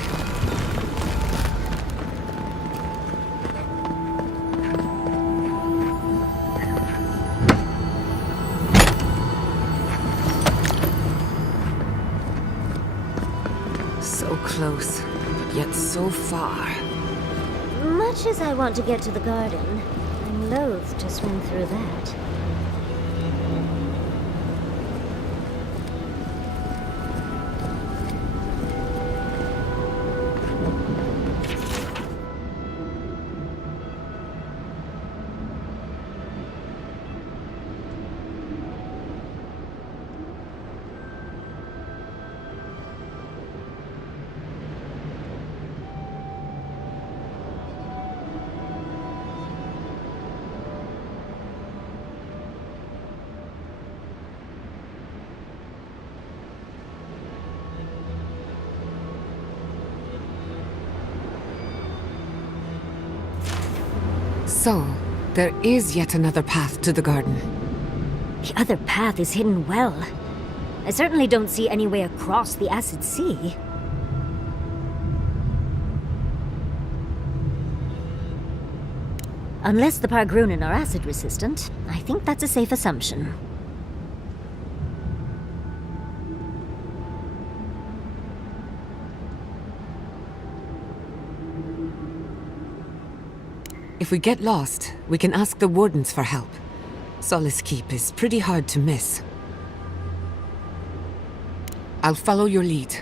So close, but yet so far. Much as I want to get to the garden, I'm loath to swing through that. So, there is yet another path to the garden. The other path is hidden well. I certainly don't see any way across the acid sea. Unless the Pargrunen are acid resistant, I think that's a safe assumption. If we get lost, we can ask the wardens for help. Solace Keep is pretty hard to miss. I'll follow your lead.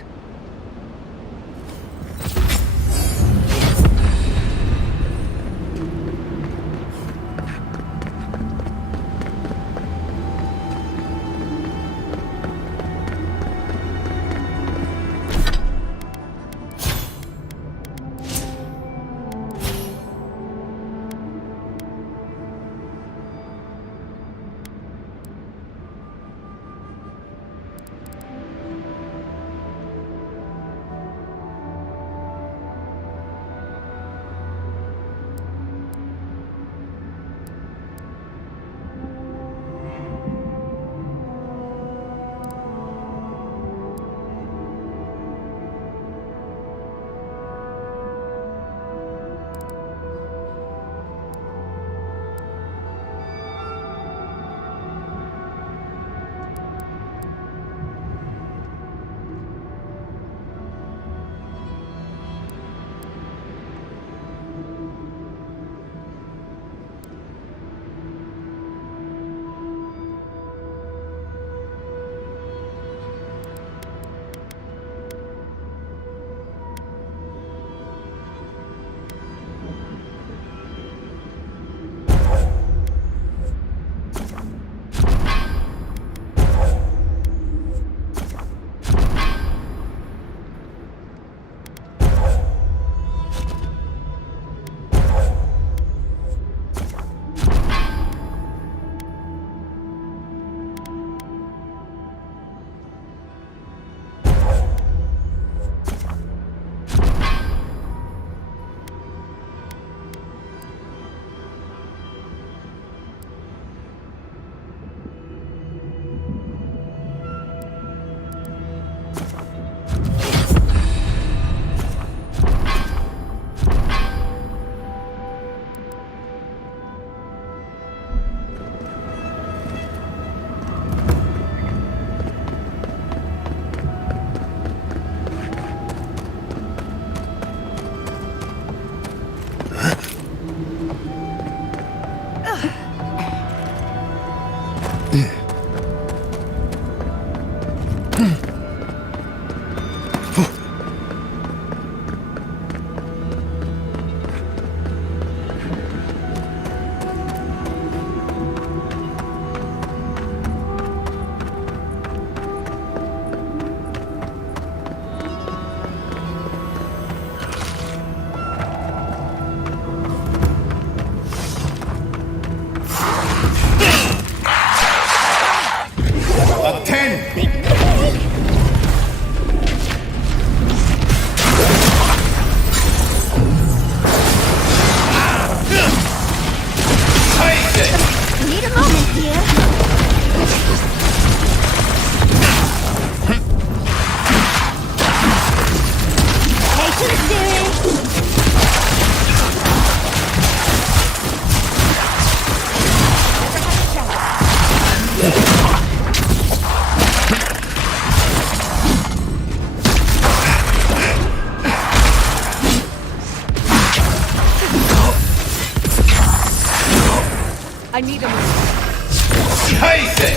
I need a Scheiße!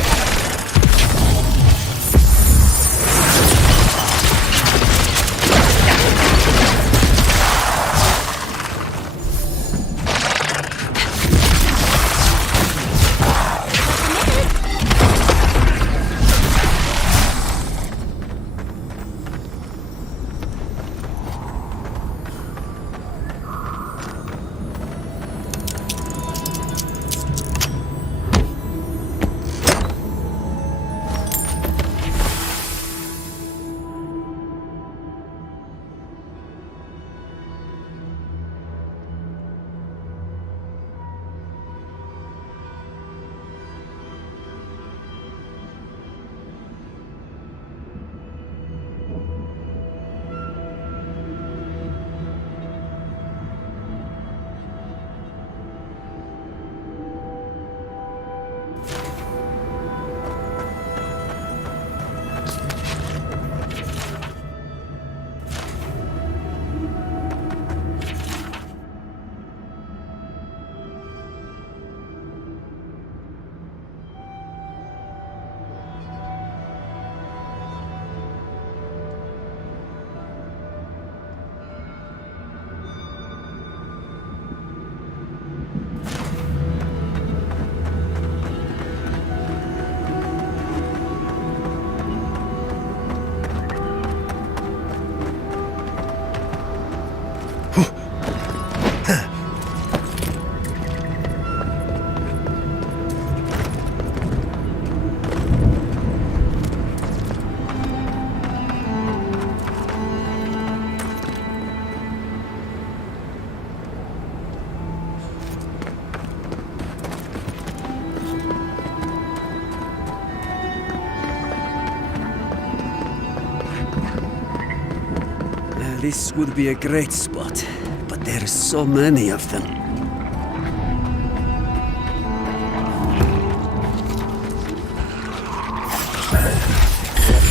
This would be a great spot, but there's so many of them.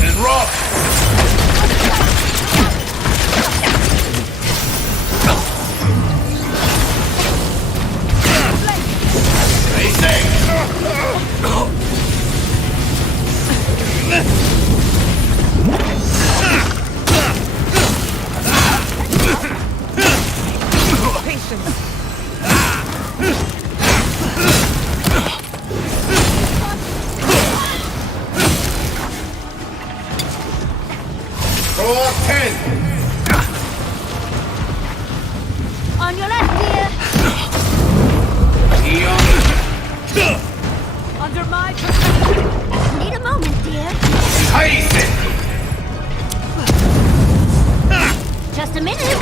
And rock! Stay safe! On your left, dear. Under my protection. Need a moment, dear. Just a minute.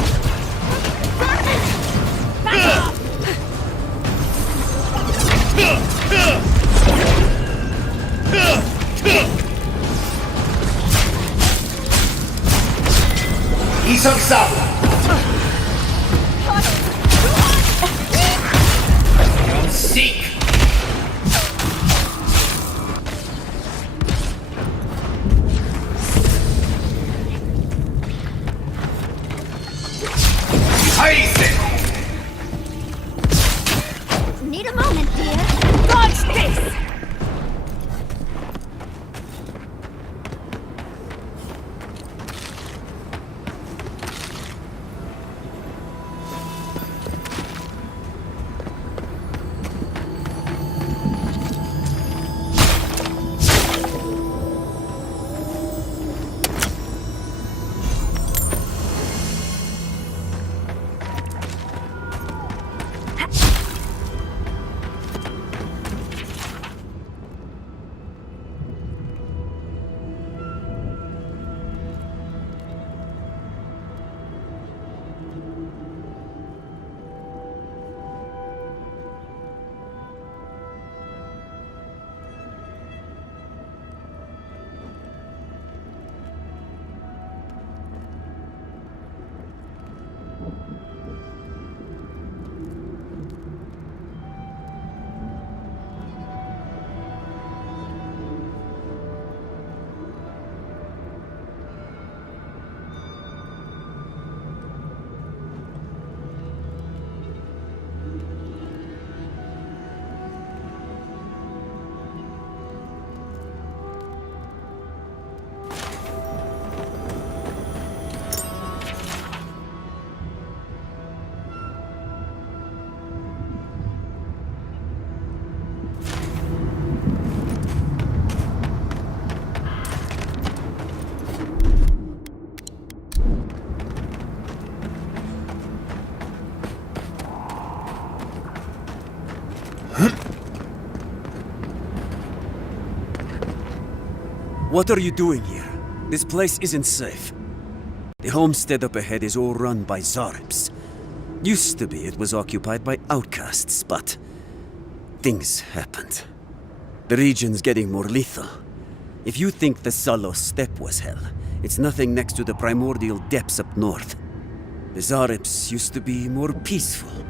Back off. Isang sap! Don't seek! Need a moment, dear. Dodge this! What are you doing here? This place isn't safe. The homestead up ahead is all run by Zaribs. Used to be it was occupied by outcasts, but things happened. The region's getting more lethal. If you think the Salos steppe was hell, it's nothing next to the primordial depths up north. The Zaribs used to be more peaceful,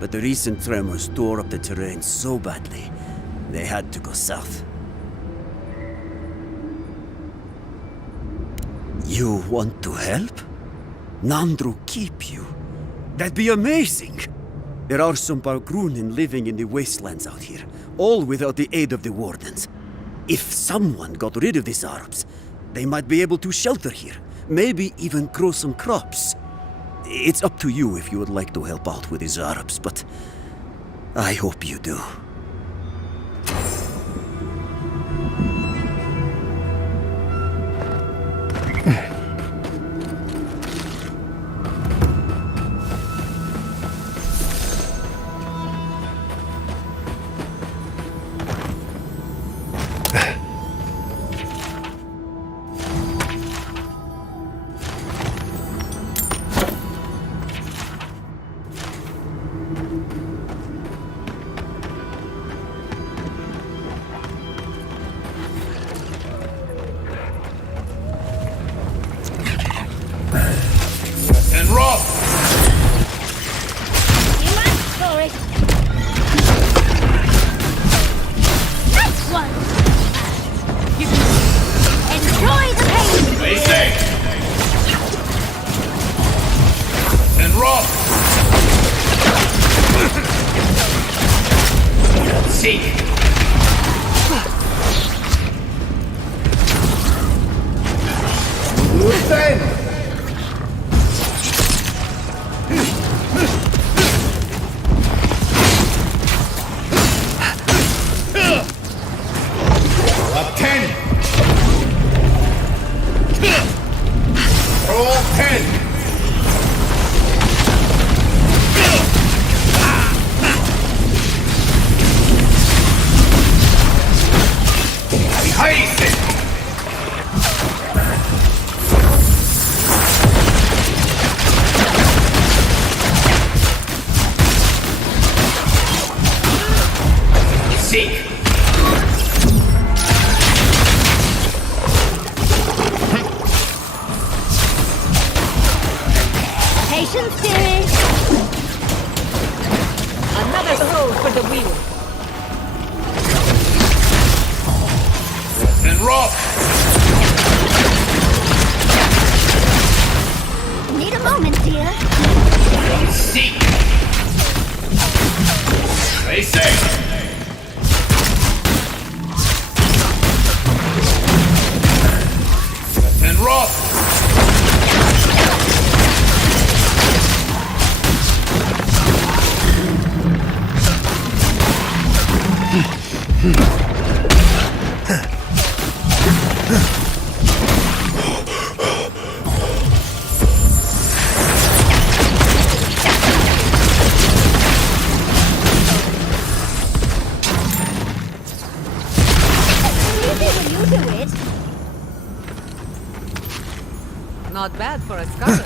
but the recent tremors tore up the terrain so badly, they had to go south. You want to help? Nandru keep you? That'd be amazing! There are some Bargrunin living in the wastelands out here, all without the aid of the wardens. If someone got rid of these Arabs, they might be able to shelter here, maybe even grow some crops. It's up to you if you would like to help out with these Arabs, but I hope you do. Not bad for a scholar.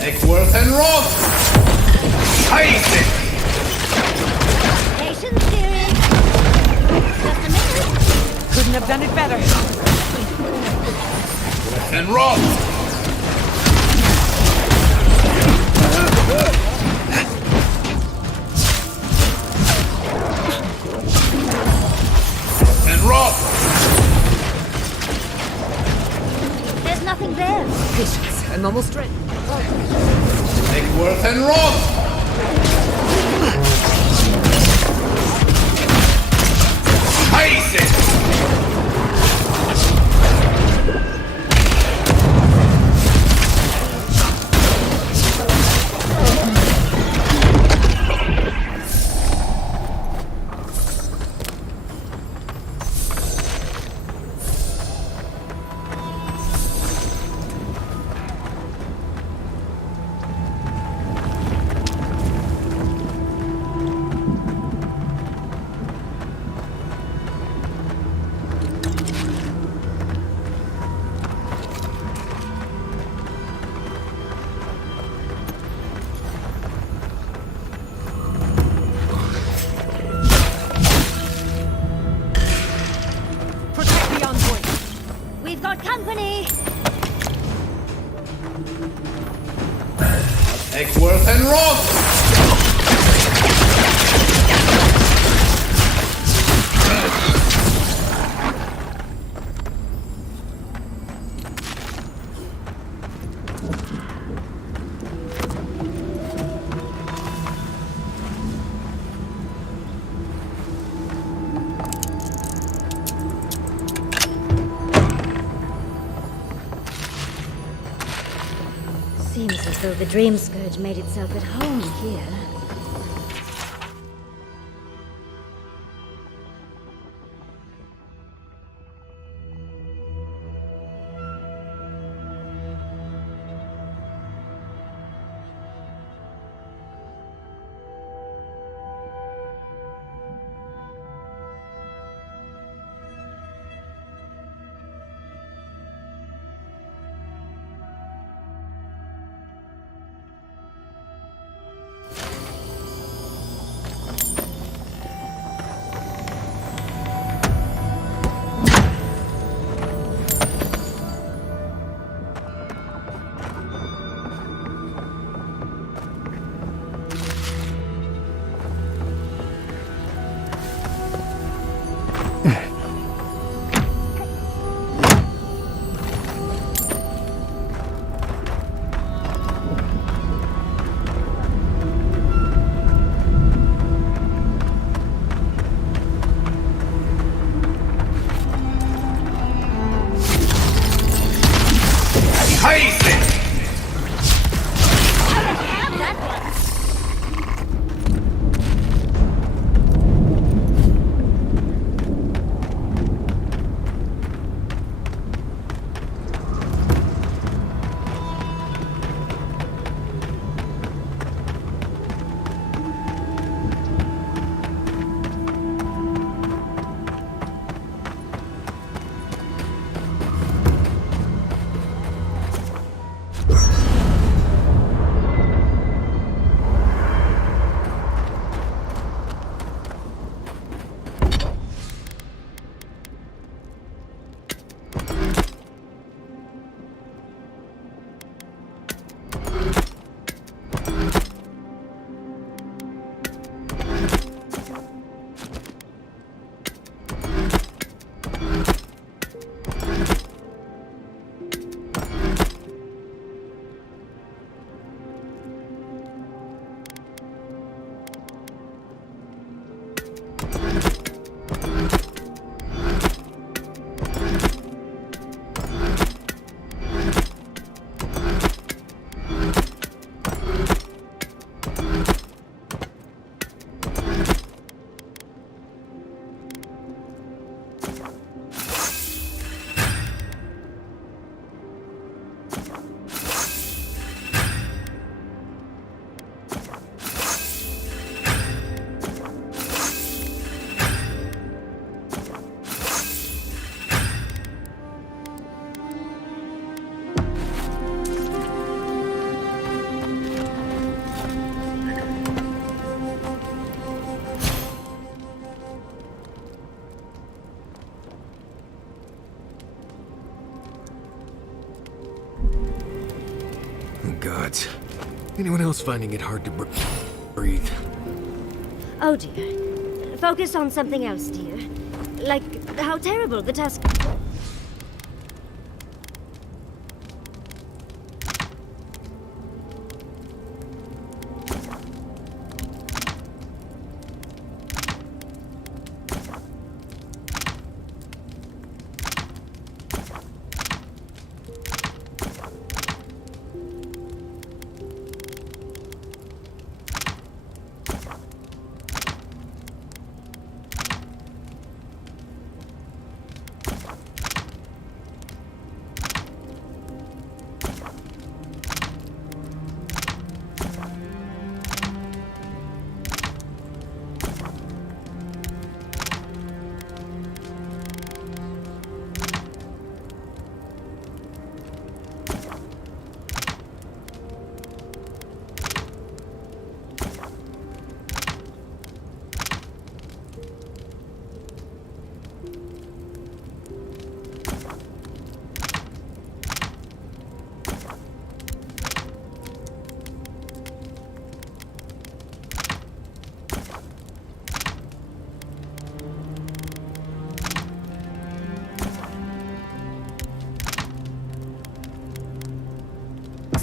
Eckworth and Roth! Scheiße! Patience, dearie. Just a minute. Couldn't have done it better. And Roth! nothing there. Patience. I'm almost ready. Take worth and wrath! Face it! We've got company! Take worth and Seems as though the Dream Scourge made itself at home here. Gods. Anyone else finding it hard to breathe? Oh dear. Focus on something else, dear. Like how terrible the task...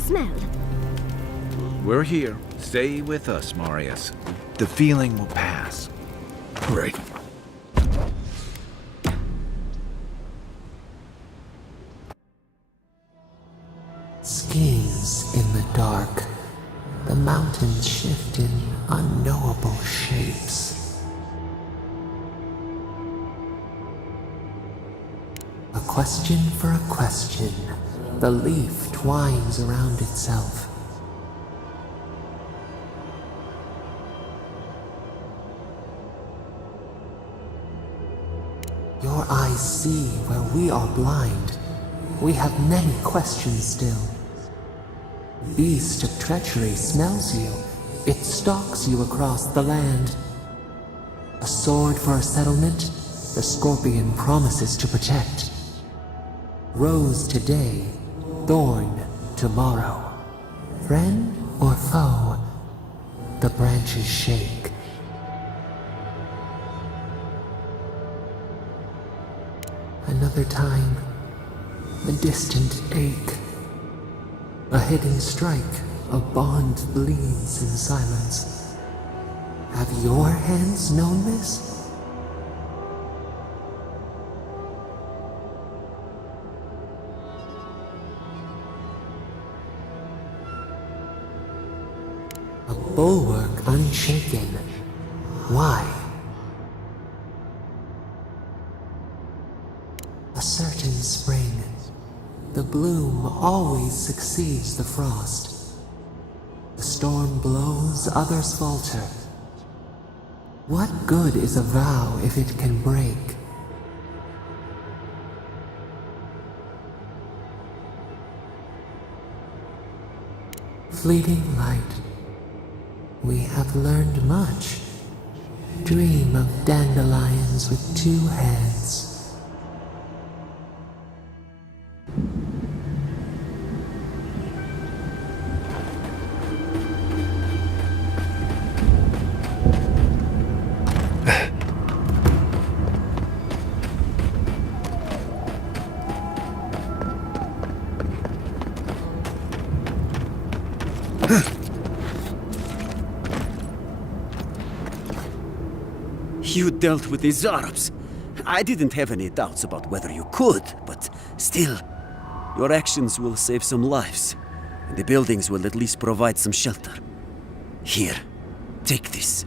smell? We're here. Stay with us, Marius. The feeling will pass. Great. Schemes in the dark. The mountains shift in unknowable shapes. A question for a question. The leaf twines around itself. Your eyes see where we are blind. We have many questions still. Beast of treachery smells you. It stalks you across the land. A sword for a settlement, the scorpion promises to protect. Rose today, thorn tomorrow. Friend or foe, the branches shake. Another time, a distant ache. A hidden strike, a bond bleeds in silence. Have your hands known this? A bulwark unshaken. Why? A certain spring. The bloom always succeeds the frost. The storm blows, others falter. What good is a vow if it can break? Fleeting light. We have learned much. Dream of dandelions with two heads. You dealt with the Zarabs. I didn't have any doubts about whether you could, but still, your actions will save some lives, and the buildings will at least provide some shelter. Here, take this.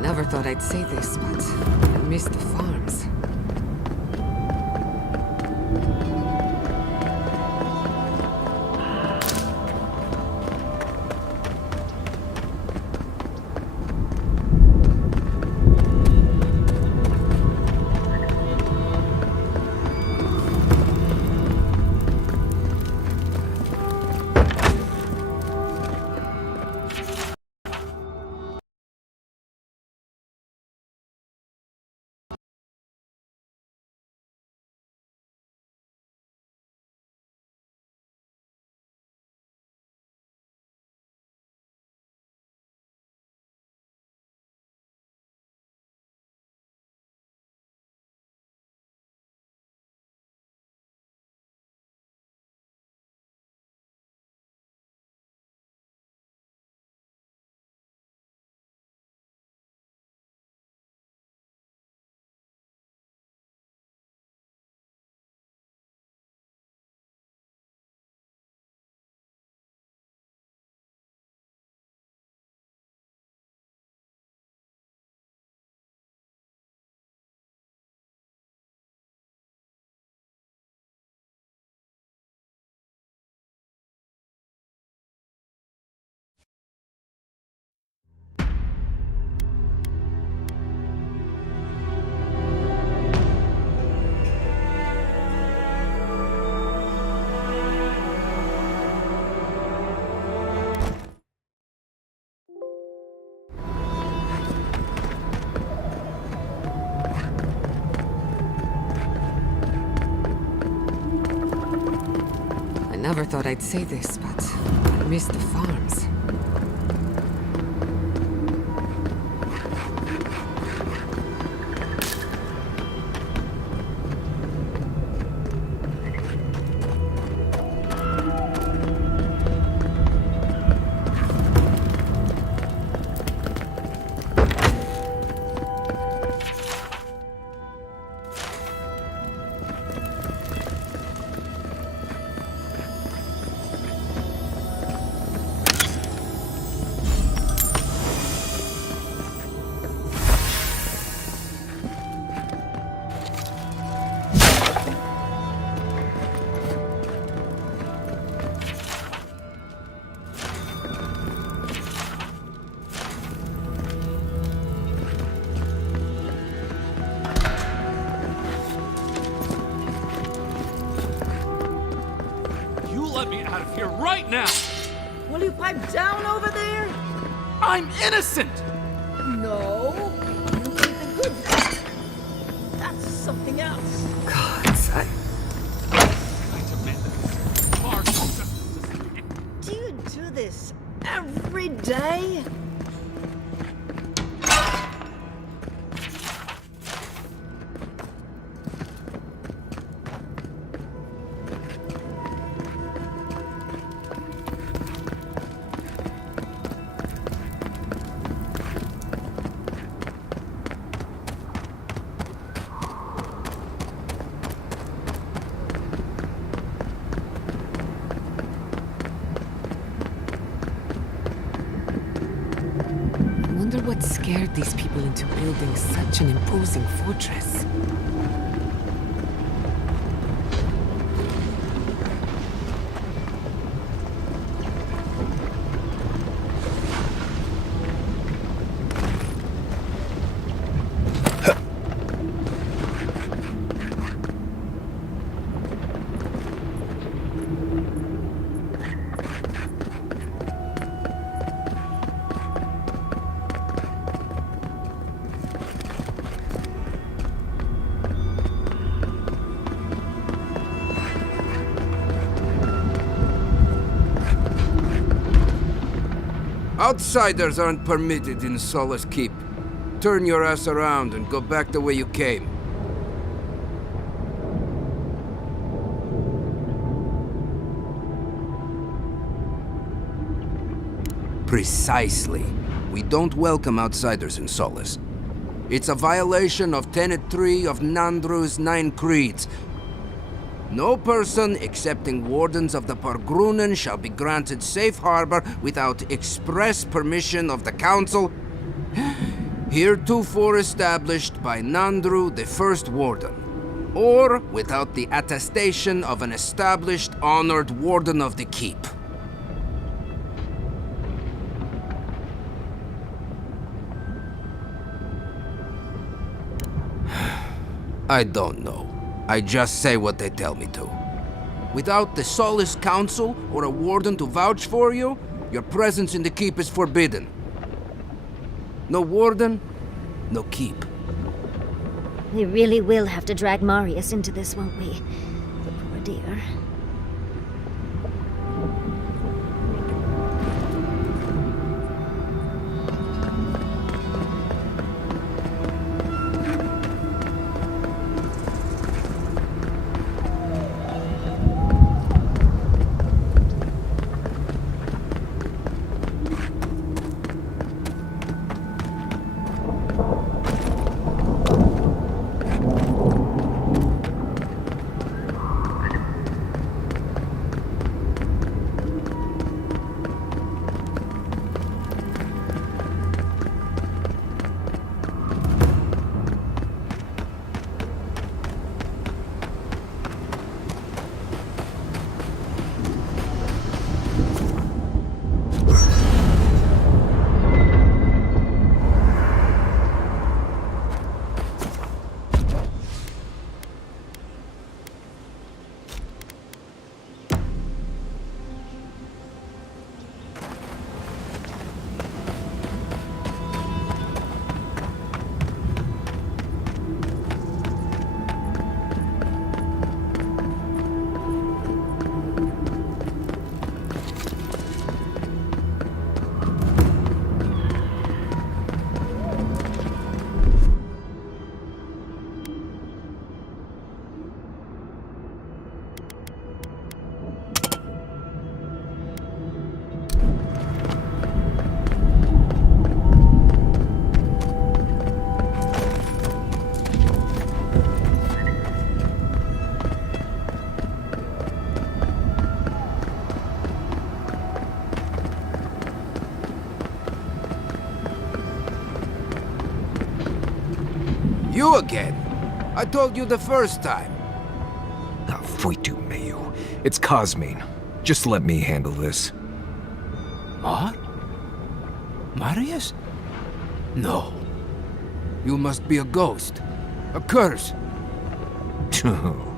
Never thought I'd say this, but I miss the farms. thought I'd say this, but I miss the farms. Right now! Will you pipe down over there? I'm innocent! No. You keep the good part. That's something else. Gods, Do you do this every day? What scared these people into building such an imposing fortress? Outsiders aren't permitted in Solace Keep. Turn your ass around and go back the way you came. Precisely. We don't welcome outsiders in Solace. It's a violation of Tenet 3 of Nandru's 9 Creeds. No person excepting wardens of the Pargrunen shall be granted safe harbor without express permission of the Council, heretofore established by Nandru, the First Warden, or without the attestation of an established, honored Warden of the Keep. I don't know. I just say what they tell me to. Without the Solace Council or a warden to vouch for you, your presence in the keep is forbidden. No warden, no keep. We really will have to drag Marius into this, won't we? The poor dear. You again? I told you the first time. Ah, Voitu Mayu. It's Cosmine. Just let me handle this. Marius? No. You must be a ghost. A curse. Oh,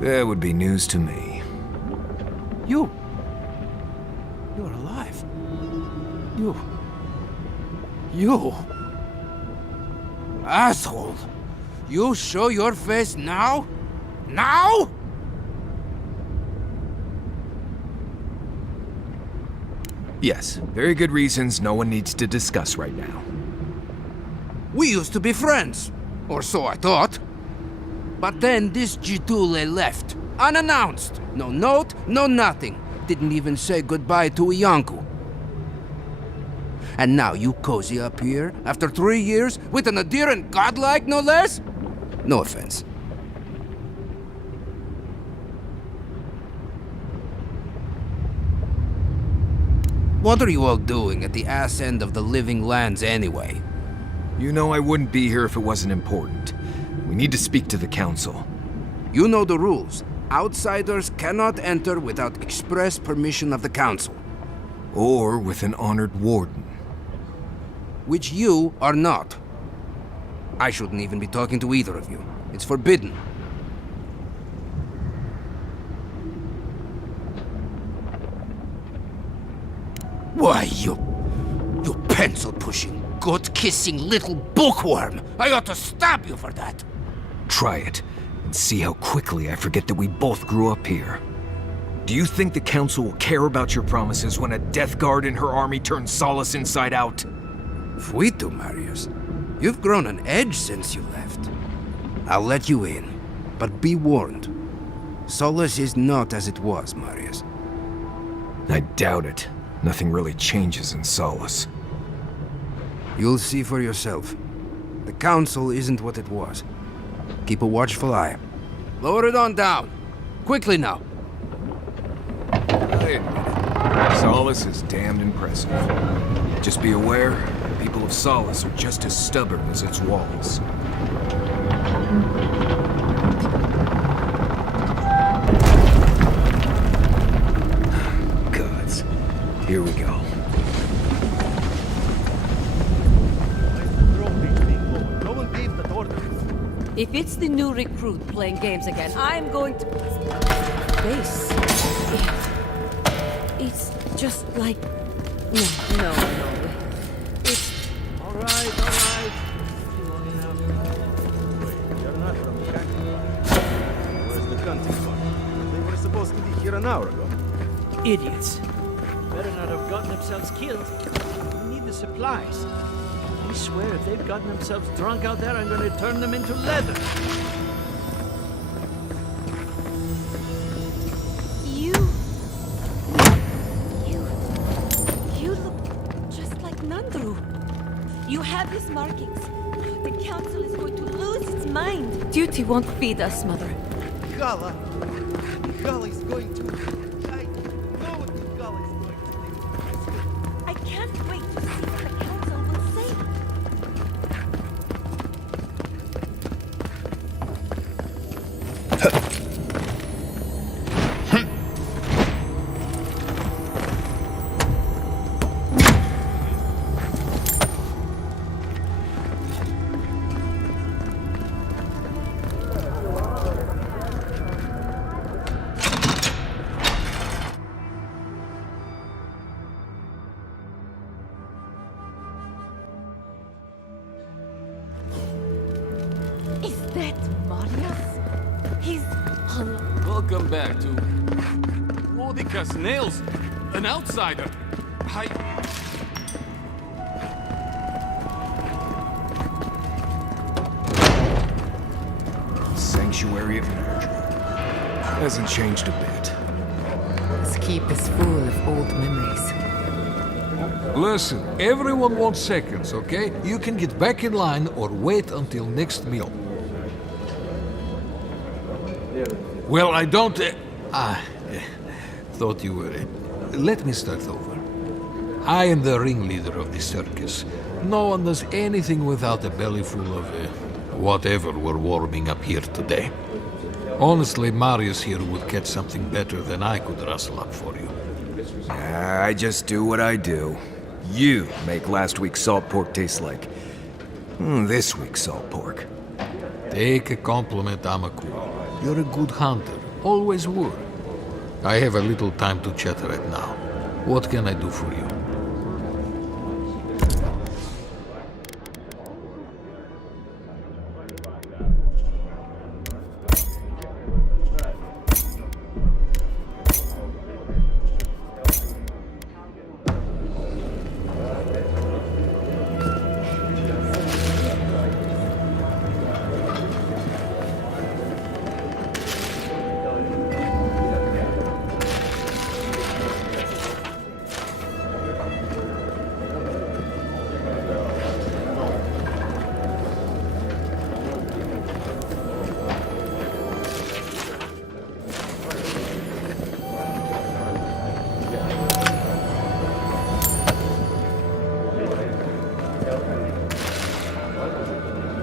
that would be news to me. You're alive. You... Asshole! You show your face now? Now? Yes, very good reasons no one needs to discuss right now. We used to be friends. Or so I thought. But then this Gitule left. Unannounced. No note, no nothing. Didn't even say goodbye to Iancu. And now you cozy up here, after 3 years, with an adherent godlike, no less? No offense. What are you all doing at the ass end of the living lands anyway? You know I wouldn't be here if it wasn't important. We need to speak to the council. You know the rules. Outsiders cannot enter without express permission of the council. Or with an honored warden. Which you are not. I shouldn't even be talking to either of you. It's forbidden. Why, you pencil-pushing, goat-kissing little bookworm! I ought to stab you for that! Try it, and see how quickly I forget that we both grew up here. Do you think the council will care about your promises when a death guard in her army turns Solace inside out? Fuito, Marius. You've grown an edge since you left. I'll let you in, but be warned. Solace is not as it was, Marius. I doubt it. Nothing really changes in Solace. You'll see for yourself. The council isn't what it was. Keep a watchful eye. Lower it on down. Quickly now. Wait a minute. Solace is damned impressive. Just be aware, the people of Solace are just as stubborn as its walls. Gods. Here we go. If it's the new recruit playing games again, I'm going to... Base. It's just like... No. It's... All right. Long enough. Wait, you're not from Cactus. Where's the hunting fund? They were supposed to be here an hour ago. Idiots. Better not have gotten themselves killed. We need the supplies. I swear, if they've gotten themselves drunk out there, I'm going to turn them into leather. You look just like Nandru. You have his markings. The council is going to lose its mind. Duty won't feed us, Mother. Gala is going to... I know what Gala is going to do. I can't wait to see what the council will say. Welcome back to... Rodica's nails! An outsider! Sanctuary of Nurture. Hasn't changed a bit. This keep is full of old memories. Listen, everyone wants seconds, okay? You can get back in line or wait until next meal. Well, I don't... thought you were... let me start over. I am the ringleader of the circus. No one does anything without a belly full of whatever we're warming up here today. Honestly, Marius here would catch something better than I could rustle up for you. I just do what I do. You make last week's salt pork taste like this week's salt pork. Take a compliment, Amakul. You're a good hunter. Always were. I have a little time to chat right now. What can I do for you?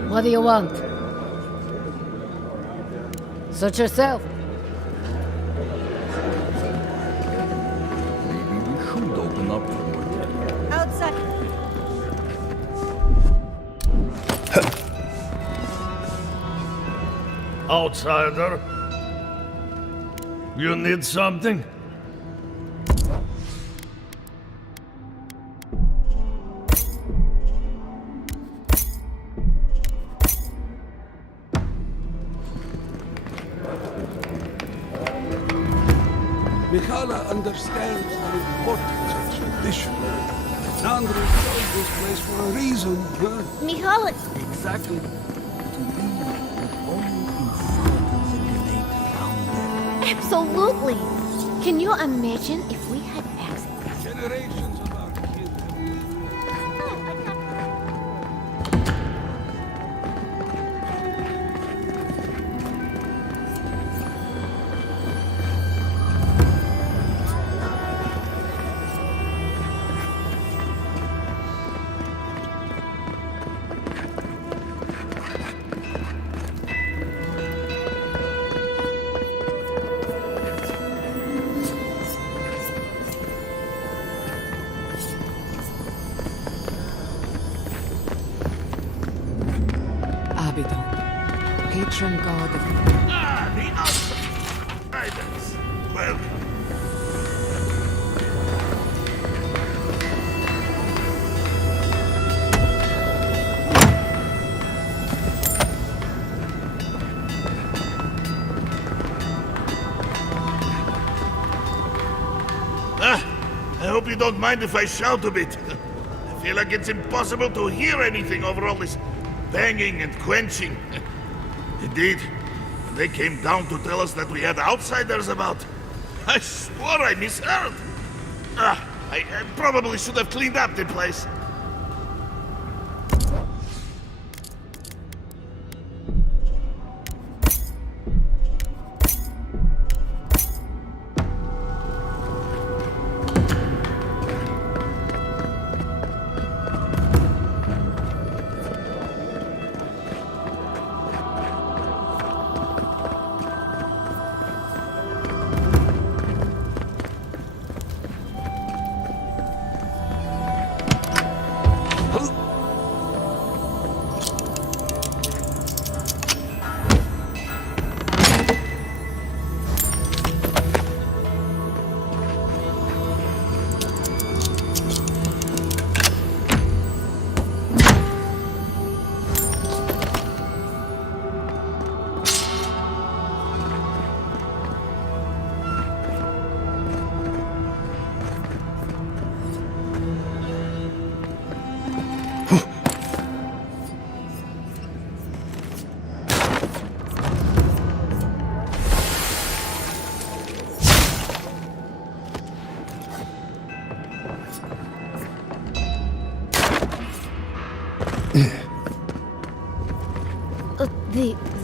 What do you want? Suit yourself. Maybe we should open up for Outside. Outsider? You need something? Mikhaila understands the importance of tradition. Nandru chose this place for a reason, huh? Mikhaila! Exactly. Absolutely! Can you imagine if we had access? Generations of our patron god of... Ah, the Outsiders. Welcome. I hope you don't mind if I shout a bit. I feel like it's impossible to hear anything over all this banging and quenching. Indeed, they came down to tell us that we had outsiders about. I swore I misheard. I probably should have cleaned up the place.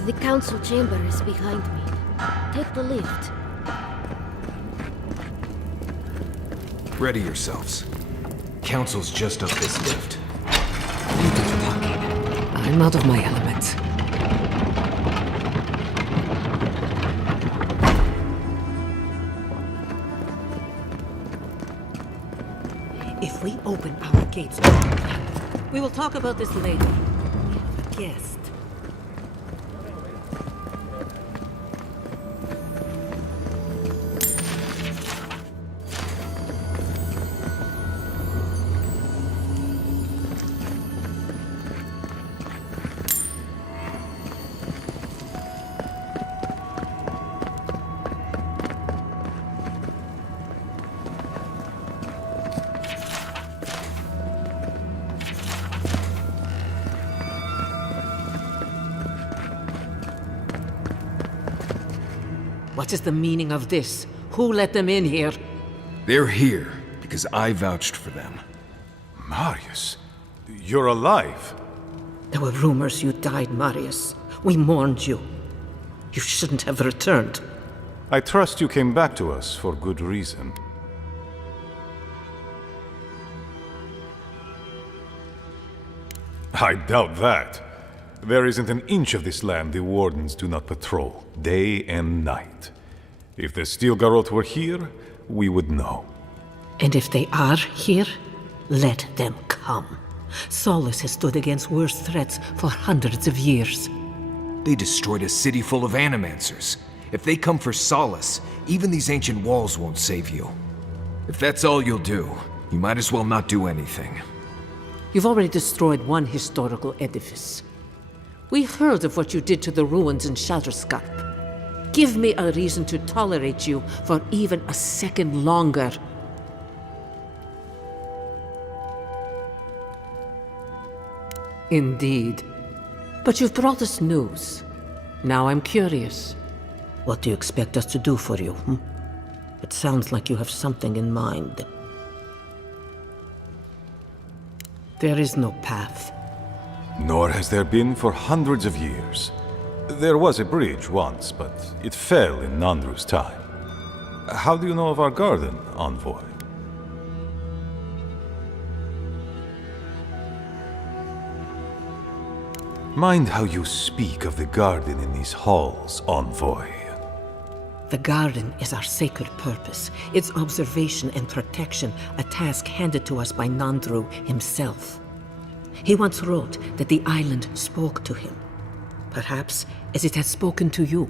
The council chamber is behind me. Take the lift. Ready yourselves. Council's just up this lift. I'm out of my element. gates. We will talk about this later. We have a guest. What is the meaning of this? Who let them in here? They're here because I vouched for them. Marius, you're alive. There were rumors you died, Marius. We mourned you. You shouldn't have returned. I trust you came back to us for good reason. I doubt that. There isn't an inch of this land the Wardens do not patrol, day and night. If the Steel Garrote were here, we would know. And if they are here, let them come. Solus has stood against worse threats for hundreds of years. They destroyed a city full of animancers. If they come for Solus, even these ancient walls won't save you. If that's all you'll do, you might as well not do anything. You've already destroyed one historical edifice. We heard of what you did to the ruins in Shatterscarp. Give me a reason to tolerate you for even a second longer. Indeed. But you've brought us news. Now I'm curious. What do you expect us to do for you? It sounds like you have something in mind. There is no path. Nor has there been for hundreds of years. There was a bridge once, but it fell in Nandru's time. How do you know of our garden, Envoy? Mind how you speak of the garden in these halls, Envoy. The garden is our sacred purpose, its observation and protection, a task handed to us by Nandru himself. He once wrote that the island spoke to him, perhaps as it has spoken to you.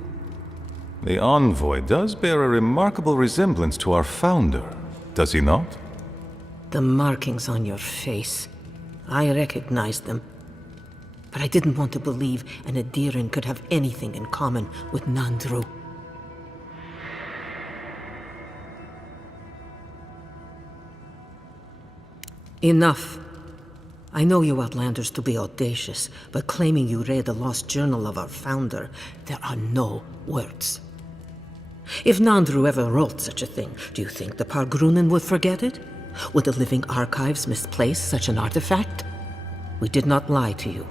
The Envoy does bear a remarkable resemblance to our founder, does he not? The markings on your face, I recognized them. But I didn't want to believe an Adiran could have anything in common with Nandru. Enough. I know you Outlanders to be audacious, but claiming you read the lost journal of our founder, there are no words. If Nandru ever wrote such a thing, do you think the Pargrunen would forget it? Would the living archives misplace such an artifact? We did not lie to you.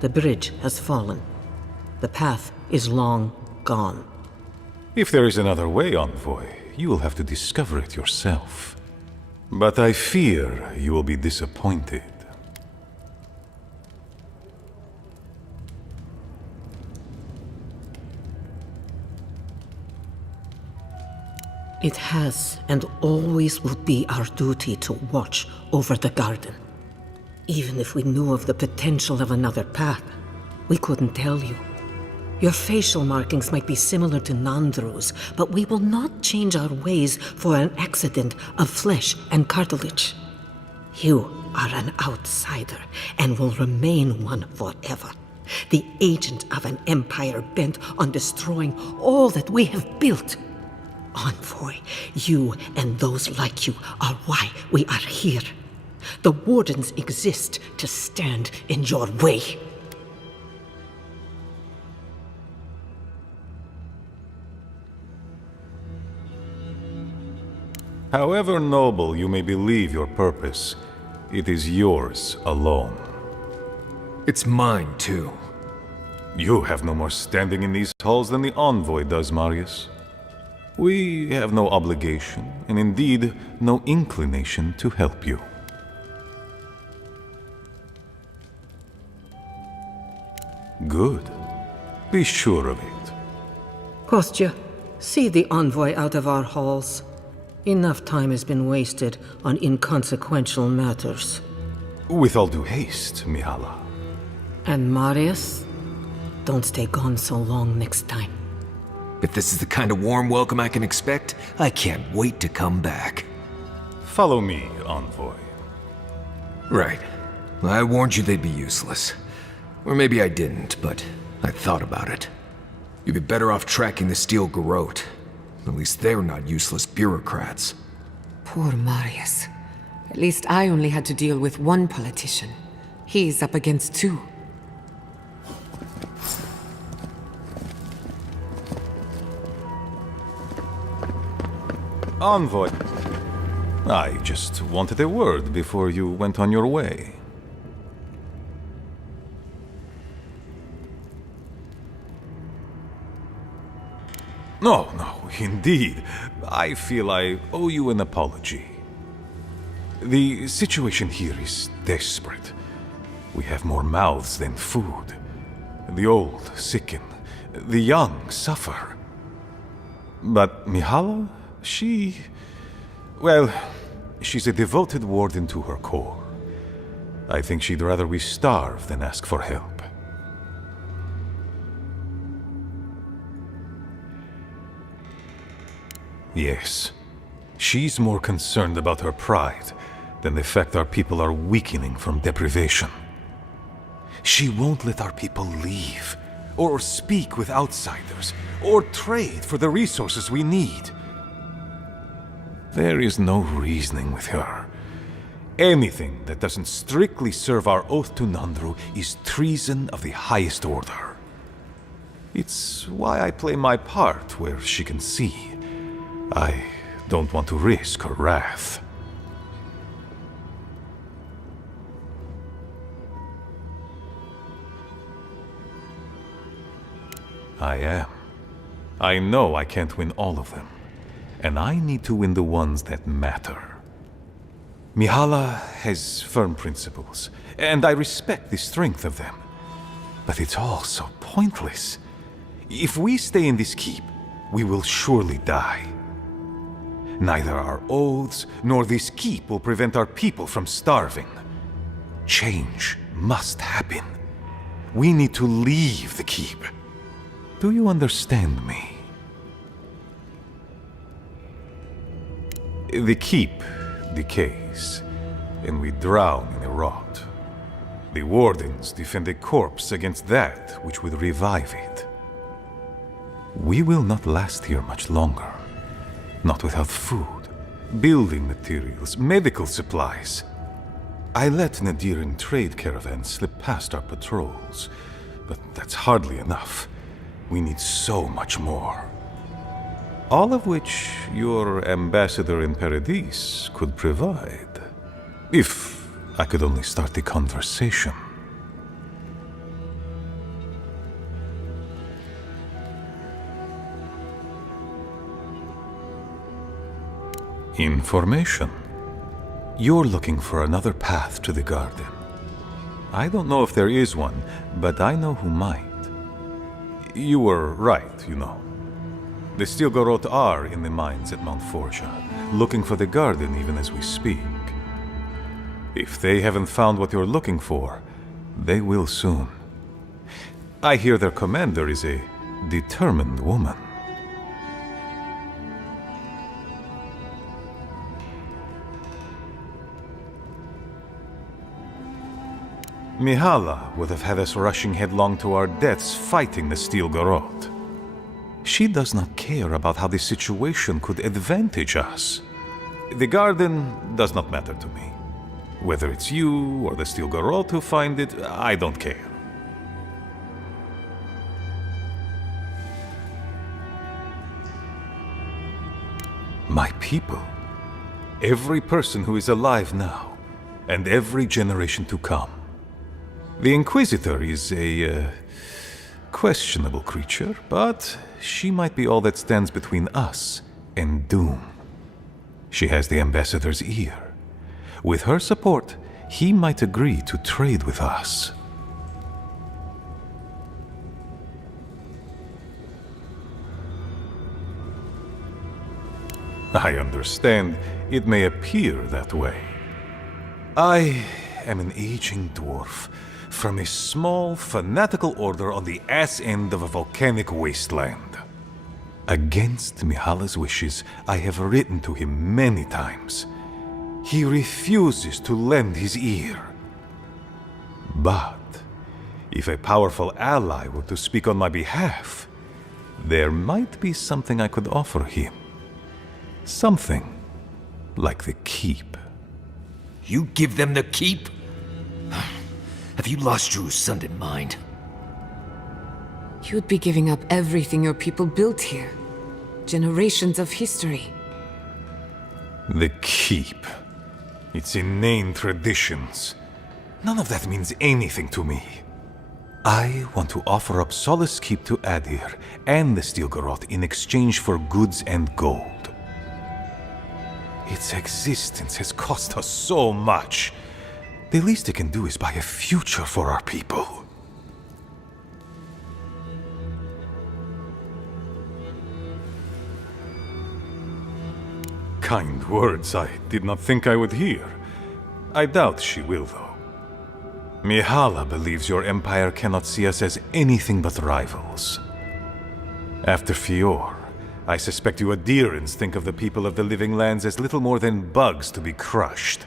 The bridge has fallen. The path is long gone. If there is another way, Envoy, you will have to discover it yourself. But I fear you will be disappointed. It has and always will be our duty to watch over the garden. Even if we knew of the potential of another path, we couldn't tell you. Your facial markings might be similar to Nandru's, but we will not change our ways for an accident of flesh and cartilage. You are an outsider and will remain one forever. The agent of an empire bent on destroying all that we have built. Envoy, you and those like you are why we are here. The Wardens exist to stand in your way. However noble you may believe your purpose, it is yours alone. It's mine, too. You have no more standing in these halls than the Envoy does, Marius. We have no obligation, and indeed no inclination to help you. Good. Be sure of it. Kostya, see the Envoy out of our halls. Enough time has been wasted on inconsequential matters. With all due haste, Mihala. And Marius? Don't stay gone so long next time. If this is the kind of warm welcome I can expect, I can't wait to come back. Follow me, Envoy. Right. I warned you they'd be useless. Or maybe I didn't, but I thought about it. You'd be better off tracking the Steel Garrote. At least they're not useless bureaucrats. Poor Marius. At least I only had to deal with one politician. He's up against two. Envoy. I just wanted a word before you went on your way. No, indeed. I feel I owe you an apology. The situation here is desperate. We have more mouths than food. The old sicken. The young suffer. But Mihala, well, she's a devoted warden to her core. I think she'd rather we starve than ask for help. Yes, she's more concerned about her pride than the fact our people are weakening from deprivation. She won't let our people leave, or speak with outsiders, or trade for the resources we need. There is no reasoning with her. Anything that doesn't strictly serve our oath to Nandru is treason of the highest order. It's why I play my part where she can see. I don't want to risk her wrath. I am. I know I can't win all of them, and I need to win the ones that matter. Mihala has firm principles, and I respect the strength of them. But it's all so pointless. If we stay in this keep, we will surely die. Neither our oaths nor this keep will prevent our people from starving. Change must happen. We need to leave the keep. Do you understand me? The keep decays, and we drown in a rot. The wardens defend a corpse against that which would revive it. We will not last here much longer. Not without food, building materials, medical supplies. I let Nadiran trade caravans slip past our patrols, but that's hardly enough. We need so much more. All of which your ambassador in Paradis could provide. If I could only start the conversation. Information. You're looking for another path to the garden. I don't know if there is one, but I know who might. You were right, you know. The Steel Garrote are in the mines at Mount Forja, looking for the garden even as we speak. If they haven't found what you're looking for, they will soon. I hear their commander is a determined woman. Mihala would have had us rushing headlong to our deaths fighting the Steel Garrote. She does not care about how the situation could advantage us. The garden does not matter to me. Whether it's you or the Steel Garrote who find it, I don't care. My people. Every person who is alive now, and every generation to come. The Inquisitor is a questionable creature, but she might be all that stands between us and doom. She has the Ambassador's ear. With her support, he might agree to trade with us. I understand it may appear that way. I am an aging dwarf from a small, fanatical order on the ass end of a volcanic wasteland. Against Mihala's wishes, I have written to him many times. He refuses to lend his ear. But if a powerful ally were to speak on my behalf, there might be something I could offer him. Something like the keep. You give them the keep? Have you lost your Sunday mind? You'd be giving up everything your people built here. Generations of history. The keep. Its inane traditions. None of that means anything to me. I want to offer up Solace Keep to Adir and the Stilgarroth in exchange for goods and gold. Its existence has cost us so much. The least it can do is buy a future for our people. Kind words I did not think I would hear. I doubt she will, though. Mihala believes your empire cannot see us as anything but rivals. After Fior, I suspect you Adirans think of the people of the Living Lands as little more than bugs to be crushed.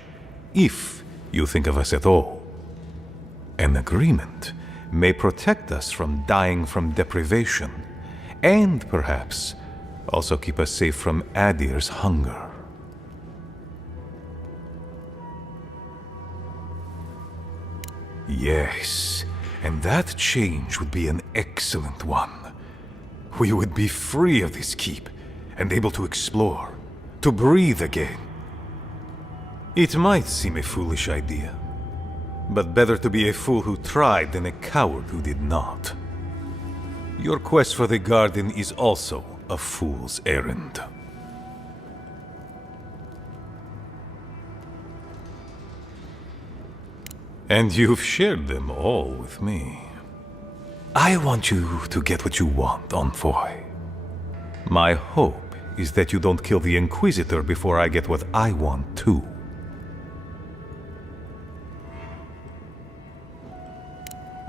If you think of us at all. An agreement may protect us from dying from deprivation, and perhaps also keep us safe from Adir's hunger. Yes, and that change would be an excellent one. We would be free of this keep, and able to explore, to breathe again. It might seem a foolish idea, but better to be a fool who tried than a coward who did not. Your quest for the garden is also a fool's errand. And you've shared them all with me. I want you to get what you want, Envoy. My hope is that you don't kill the Inquisitor before I get what I want too.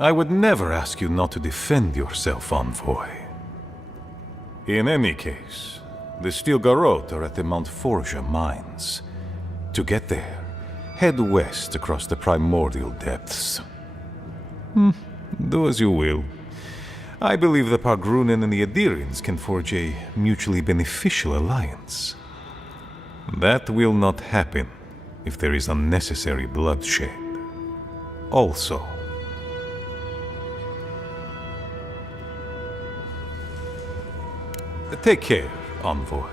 I would never ask you not to defend yourself, Envoy. In any case, the Stilgarroth are at the Mount Forja mines. To get there, head west across the primordial depths. Do as you will. I believe the Pargrunen and the Adirians can forge a mutually beneficial alliance. That will not happen if there is unnecessary bloodshed. Also, take care, Envoy.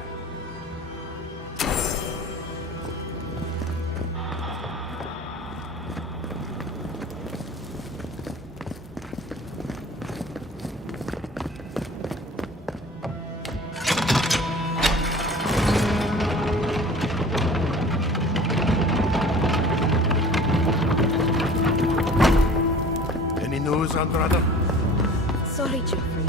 Any news, Andrada? Sorry, Geoffrey.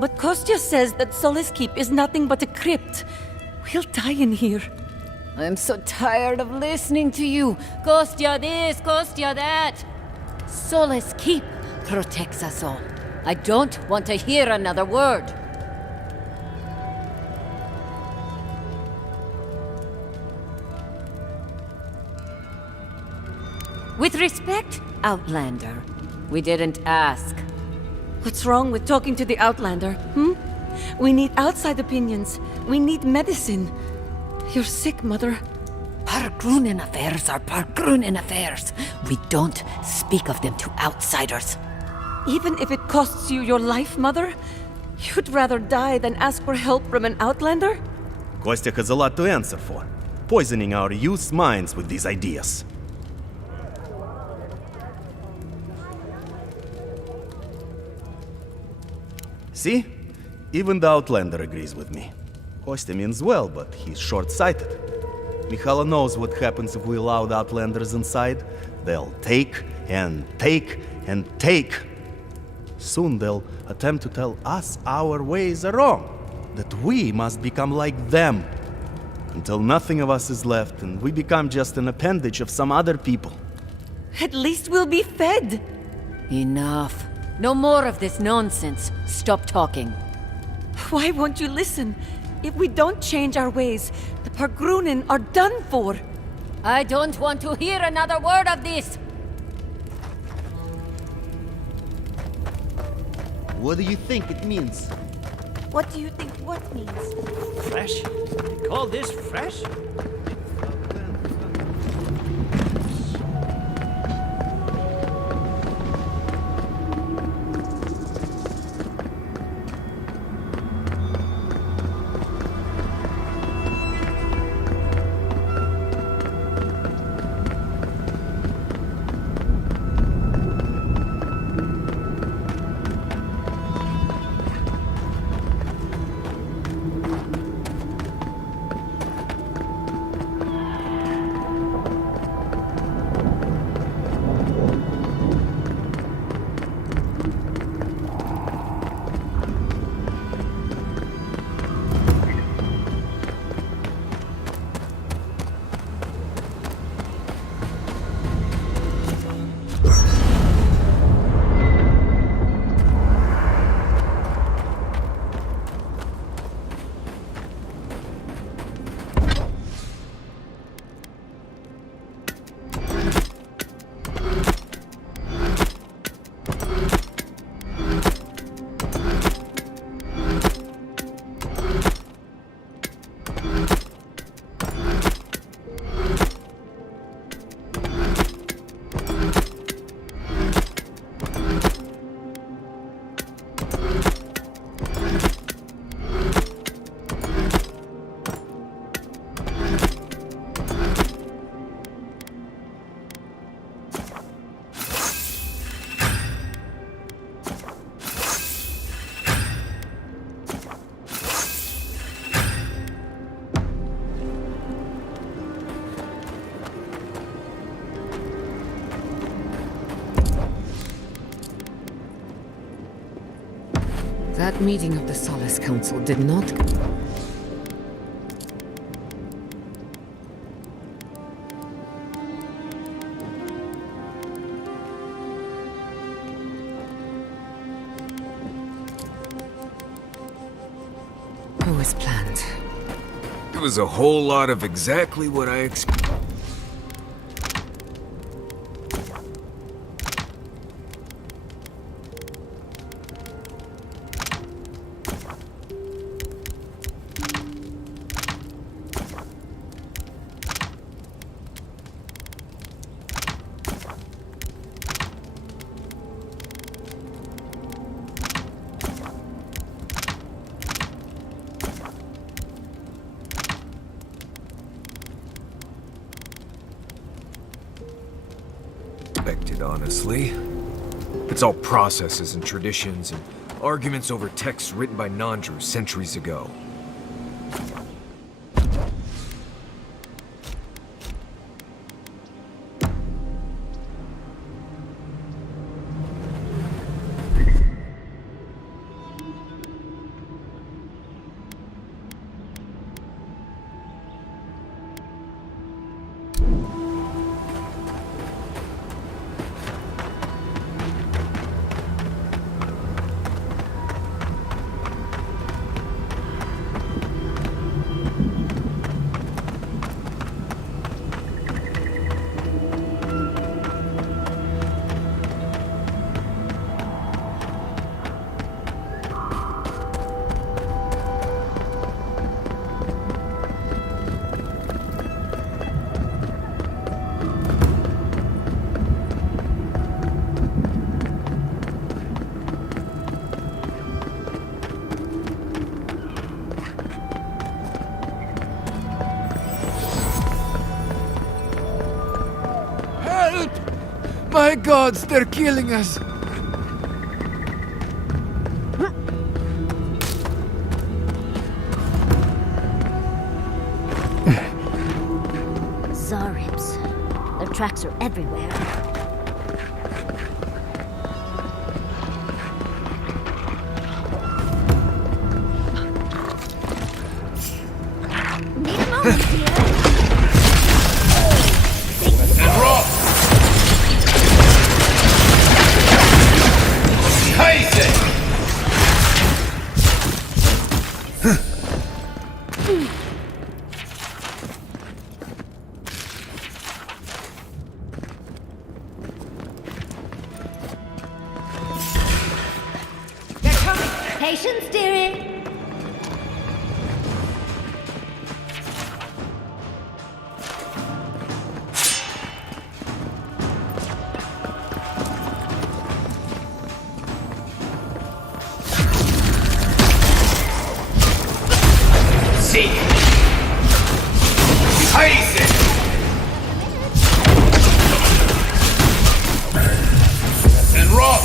But Kostya says that Solace Keep is nothing but a crypt. We'll die in here. I'm so tired of listening to you. Kostya this, Kostya that. Solace Keep protects us all. I don't want to hear another word. With respect, Outlander, we didn't ask. What's wrong with talking to the Outlander, We need outside opinions. We need medicine. You're sick, Mother. Pargrunen affairs are Pargrunen affairs. We don't speak of them to outsiders. Even if it costs you your life, Mother? You'd rather die than ask for help from an Outlander? Kostya has a lot to answer for, poisoning our youth's minds with these ideas. See? Even the Outlander agrees with me. Kostya means well, but he's short-sighted. Mikhaila knows what happens if we allow the Outlanders inside. They'll take and take and take. Soon they'll attempt to tell us our ways are wrong, that we must become like them, until nothing of us is left and we become just an appendage of some other people. At least we'll be fed. Enough. No more of this nonsense. Stop talking. Why won't you listen? If we don't change our ways, the Pargrunen are done for. I don't want to hear another word of this. What do you think it means? What do you think what means? Fresh? They call this fresh? That meeting of the Solace Council did not... It was planned. It was a whole lot of exactly what I expected. Honestly. It's all processes and traditions and arguments over texts written by Nandru centuries ago. My gods, they're killing us! Zaribs. Their tracks are everywhere. Need a moment here. And rock! Kaiser! Patience, dearie. See! Kaiser! And rock!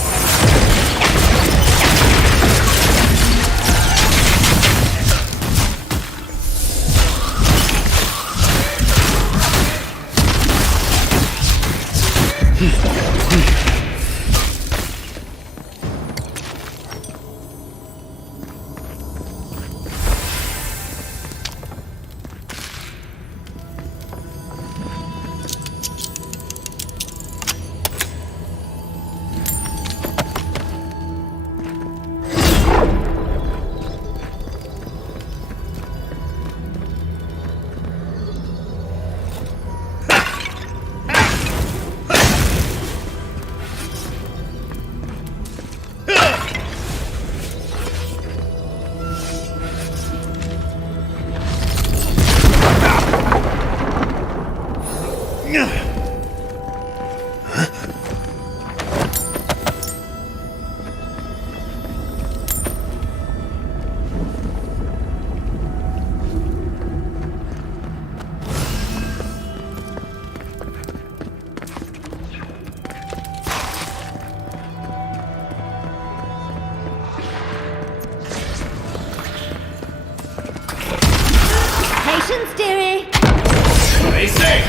Patience, dearie. Stay safe!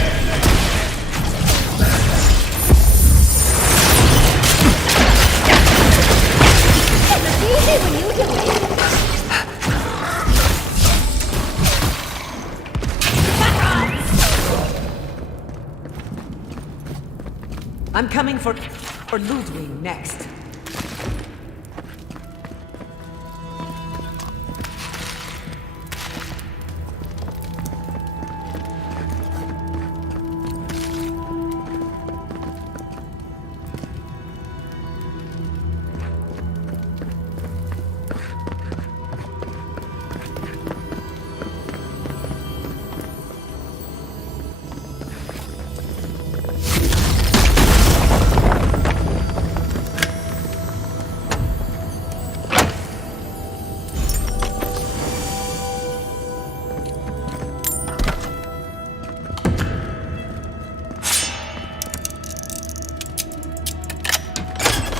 It's easy when you do it. I'm coming for Ludwig next.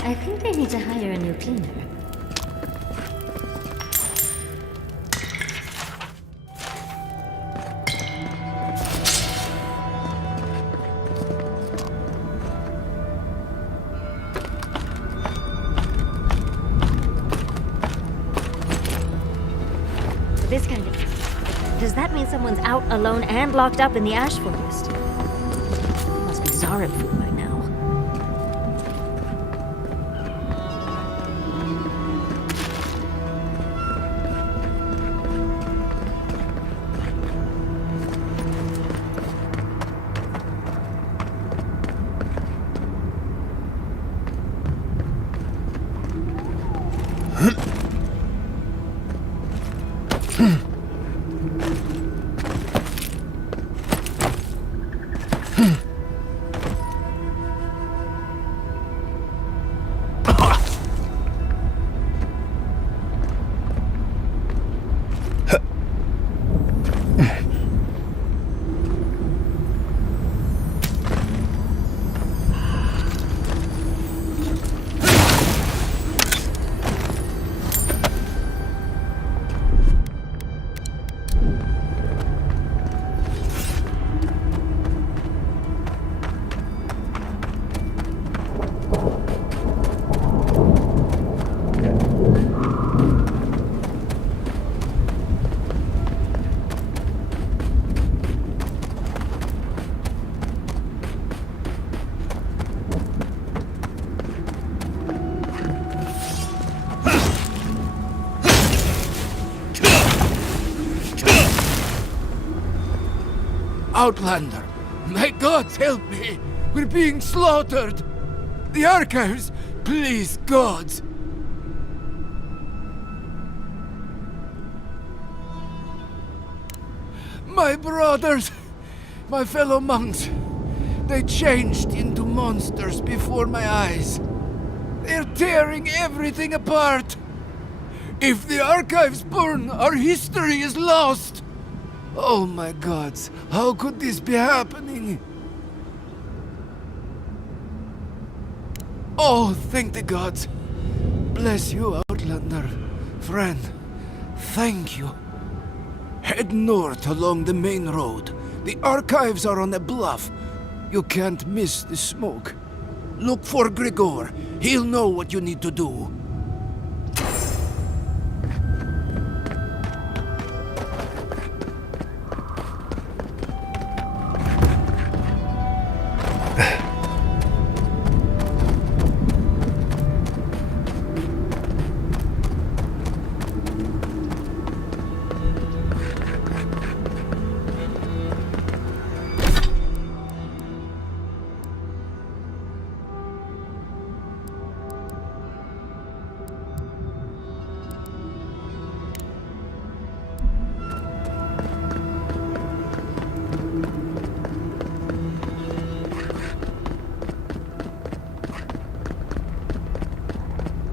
I think they need to hire a new cleaner. This kind of... Does that mean someone's out alone and locked up in the ash forest? Must be Zarib food by now. Outlander, may gods help me! We're being slaughtered! The archives! Please, gods! My brothers! My fellow monks! They changed into monsters before my eyes. They're tearing everything apart! If the archives burn, our history is lost! Oh my gods, how could this be happening? Oh, thank the gods. Bless you, Outlander. Friend, thank you. Head north along the main road. The archives are on a bluff. You can't miss the smoke. Look for Grigor. He'll know what you need to do.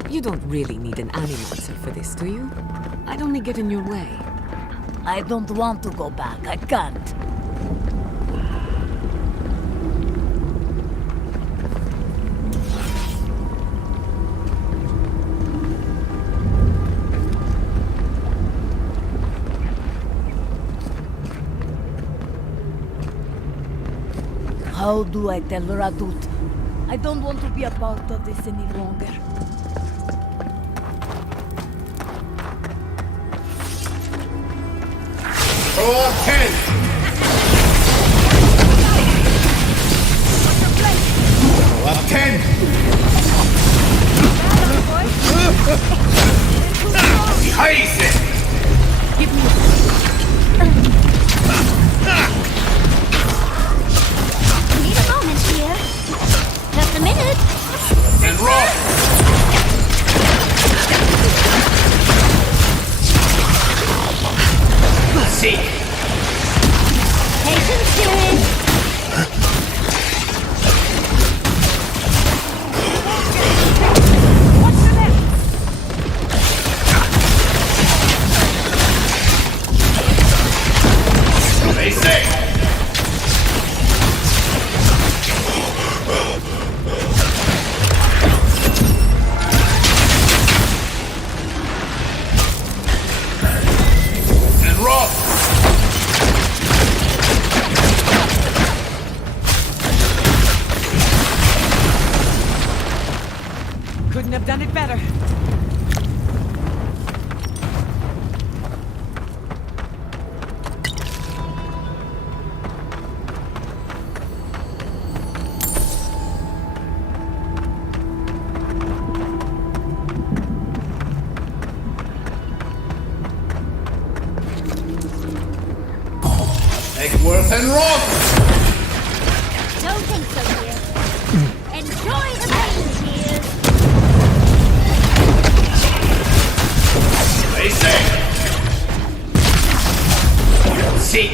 You don't really need an animator for this, do you? I'd only get in your way. I don't want to go back. I can't. How do I tell Radut? I don't want to be a part of this any longer. Roll 10! Up 10! Scheiße! Give me Need a moment here. Just a minute. And roll! See. Patience, Spirit. What's the left? They say. And roll. Couldn't have done it better. Egworth and roll! Don't think so, dear. Enjoy the patience, dear. They say. Seek.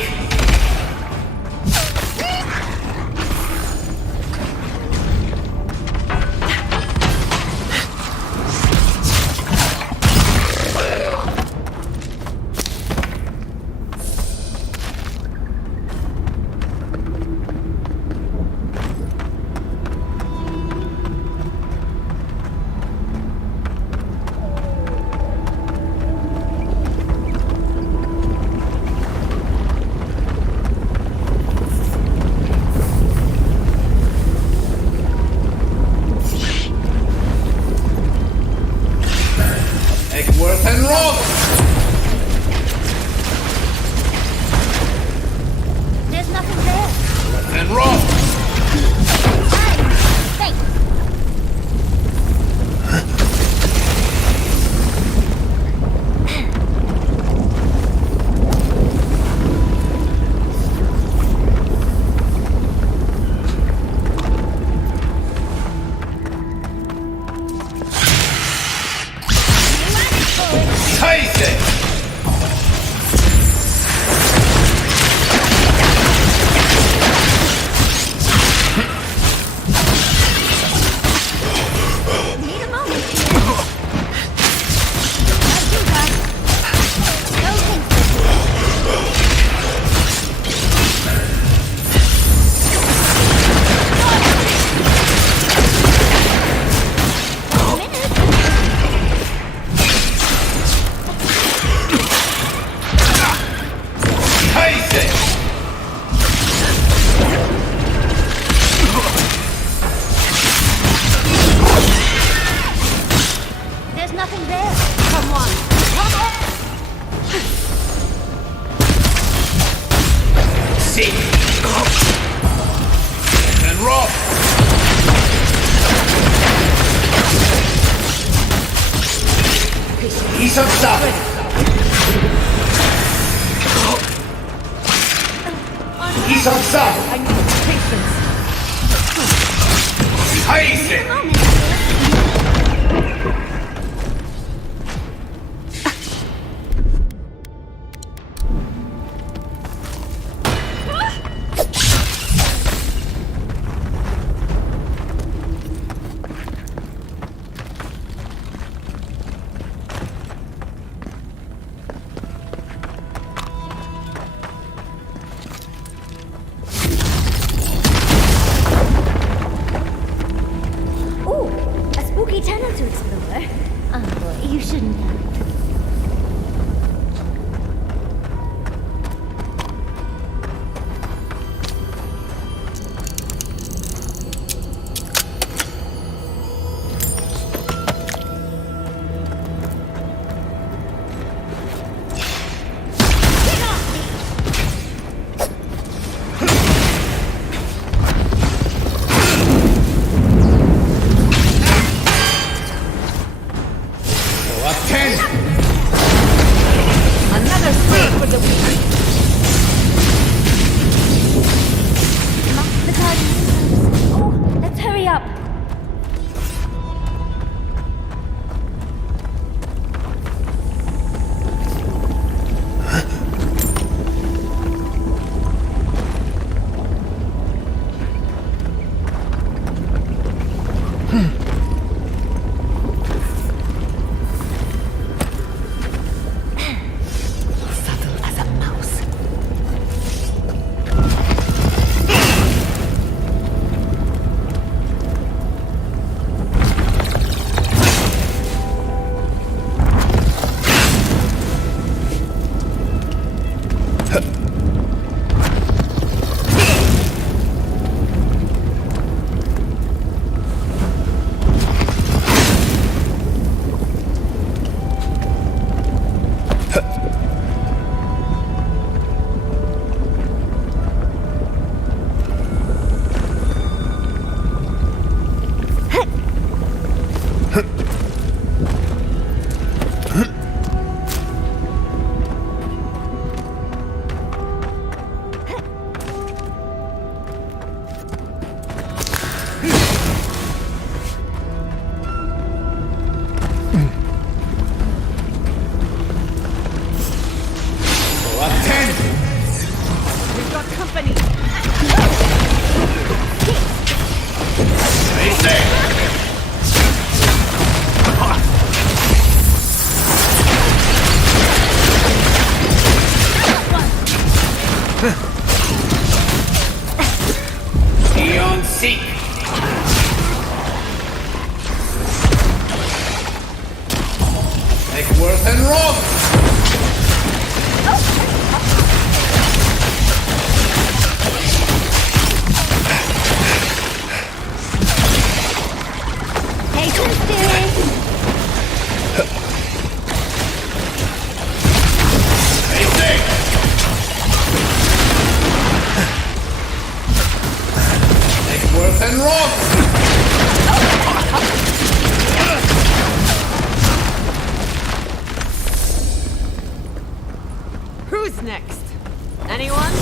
And roll! Piece of stuff! Piece of stuff! I need patience. Scheiße! Ooh, a spooky tunnel to explore. Oh, you shouldn't have. Another swing for the weak. The garden is close. Oh, let's hurry up. Subtle as a mouse. We've got company. Eon Seek! Make worth and roll! Patience, dearie. Make worth and roll! Who's next? Anyone?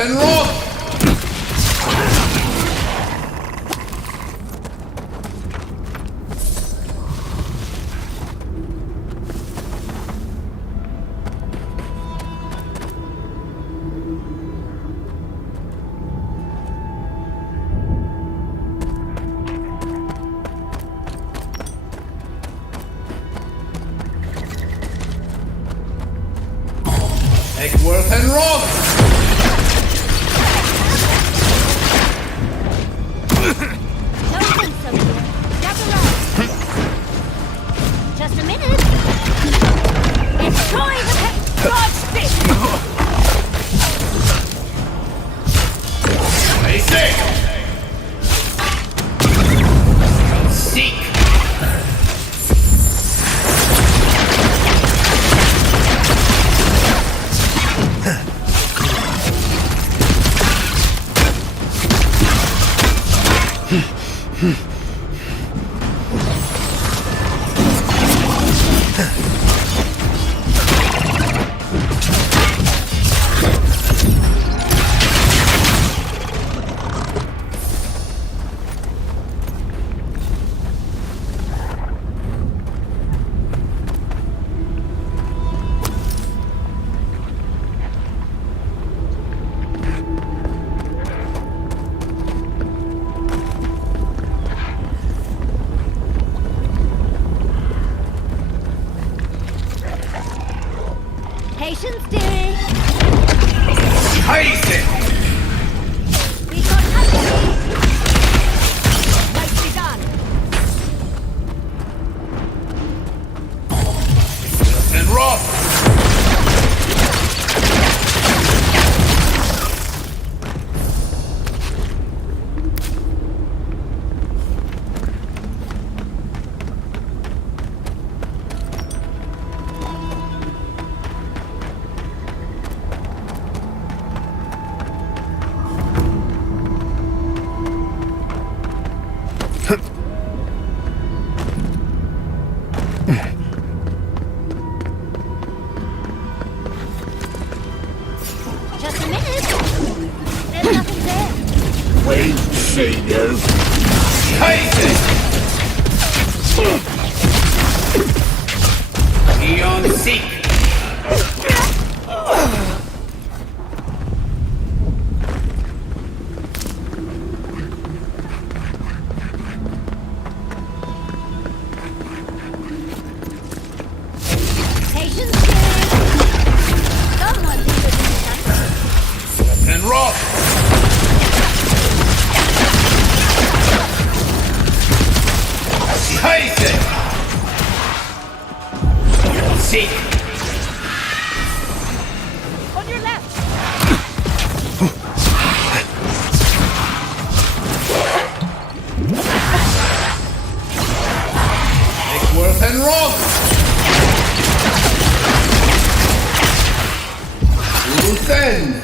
and rock! Eckworth and rock! Just a minute. Enjoy the dodge this. Basic! Seek! Patience, dearie. Heiße! We got company. Nicely done. And rock! Just a minute. There's nothing there. Wait, say no. Heiße! Eon Seek! Patience, dearie. Someone did it. And rock! Heiße! Seek! On your left. Eckworth and rock! Loose end!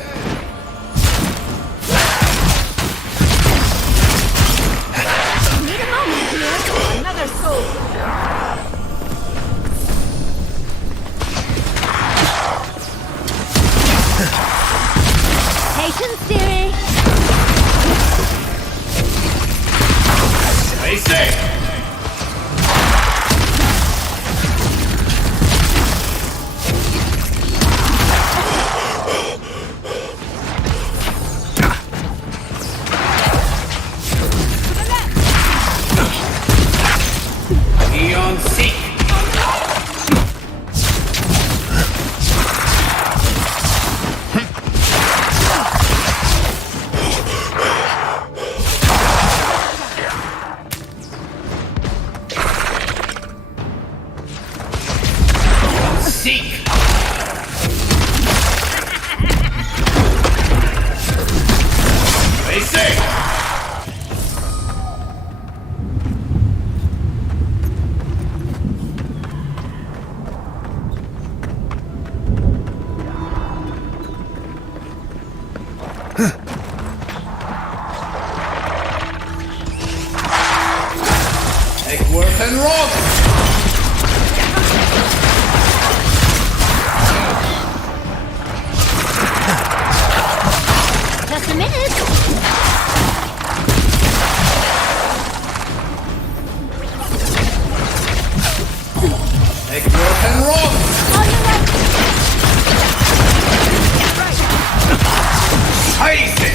Need a moment, dear. Another soul. Patience, dearie. Basic! Eon Seek! Seek! Basic! Eckworth and rock! Just a minute. Take work and run! Scheiße!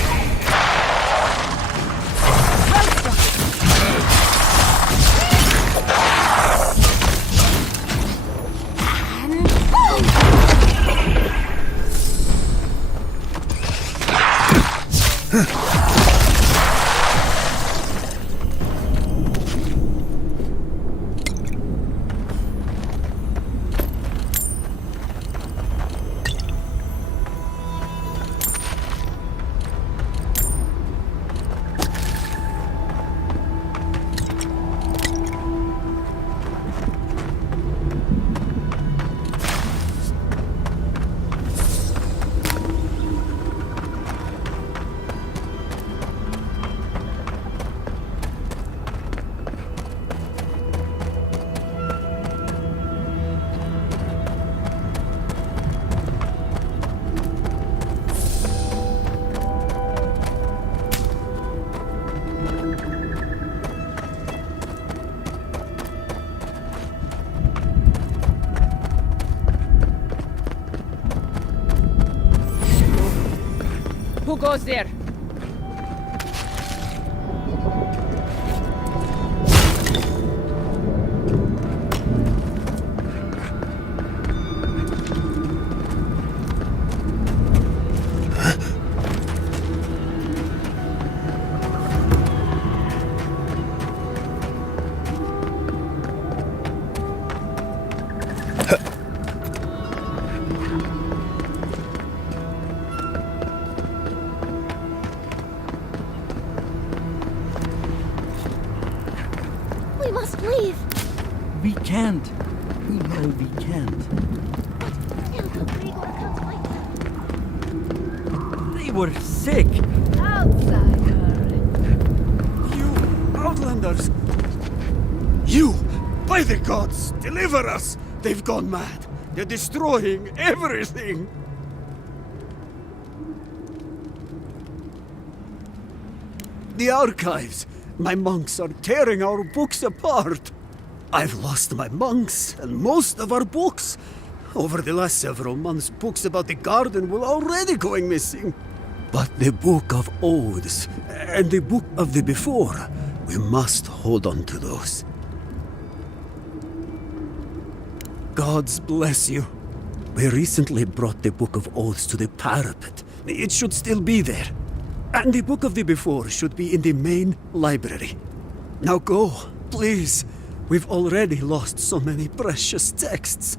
Who goes there? We must leave. We can't. We know we can't. They were sick. You Outlanders! You! By the gods, deliver us! They've gone mad. They're destroying everything. The archives. My monks are tearing our books apart. I've lost my monks and most of our books. Over the last several months, books about the garden were already going missing. But the Book of Oaths and the Book of the Before, we must hold on to those. Gods bless you. We recently brought the Book of Oaths to the parapet. It should still be there. And the Book of the Before should be in the main library. Now go, please. We've already lost so many precious texts.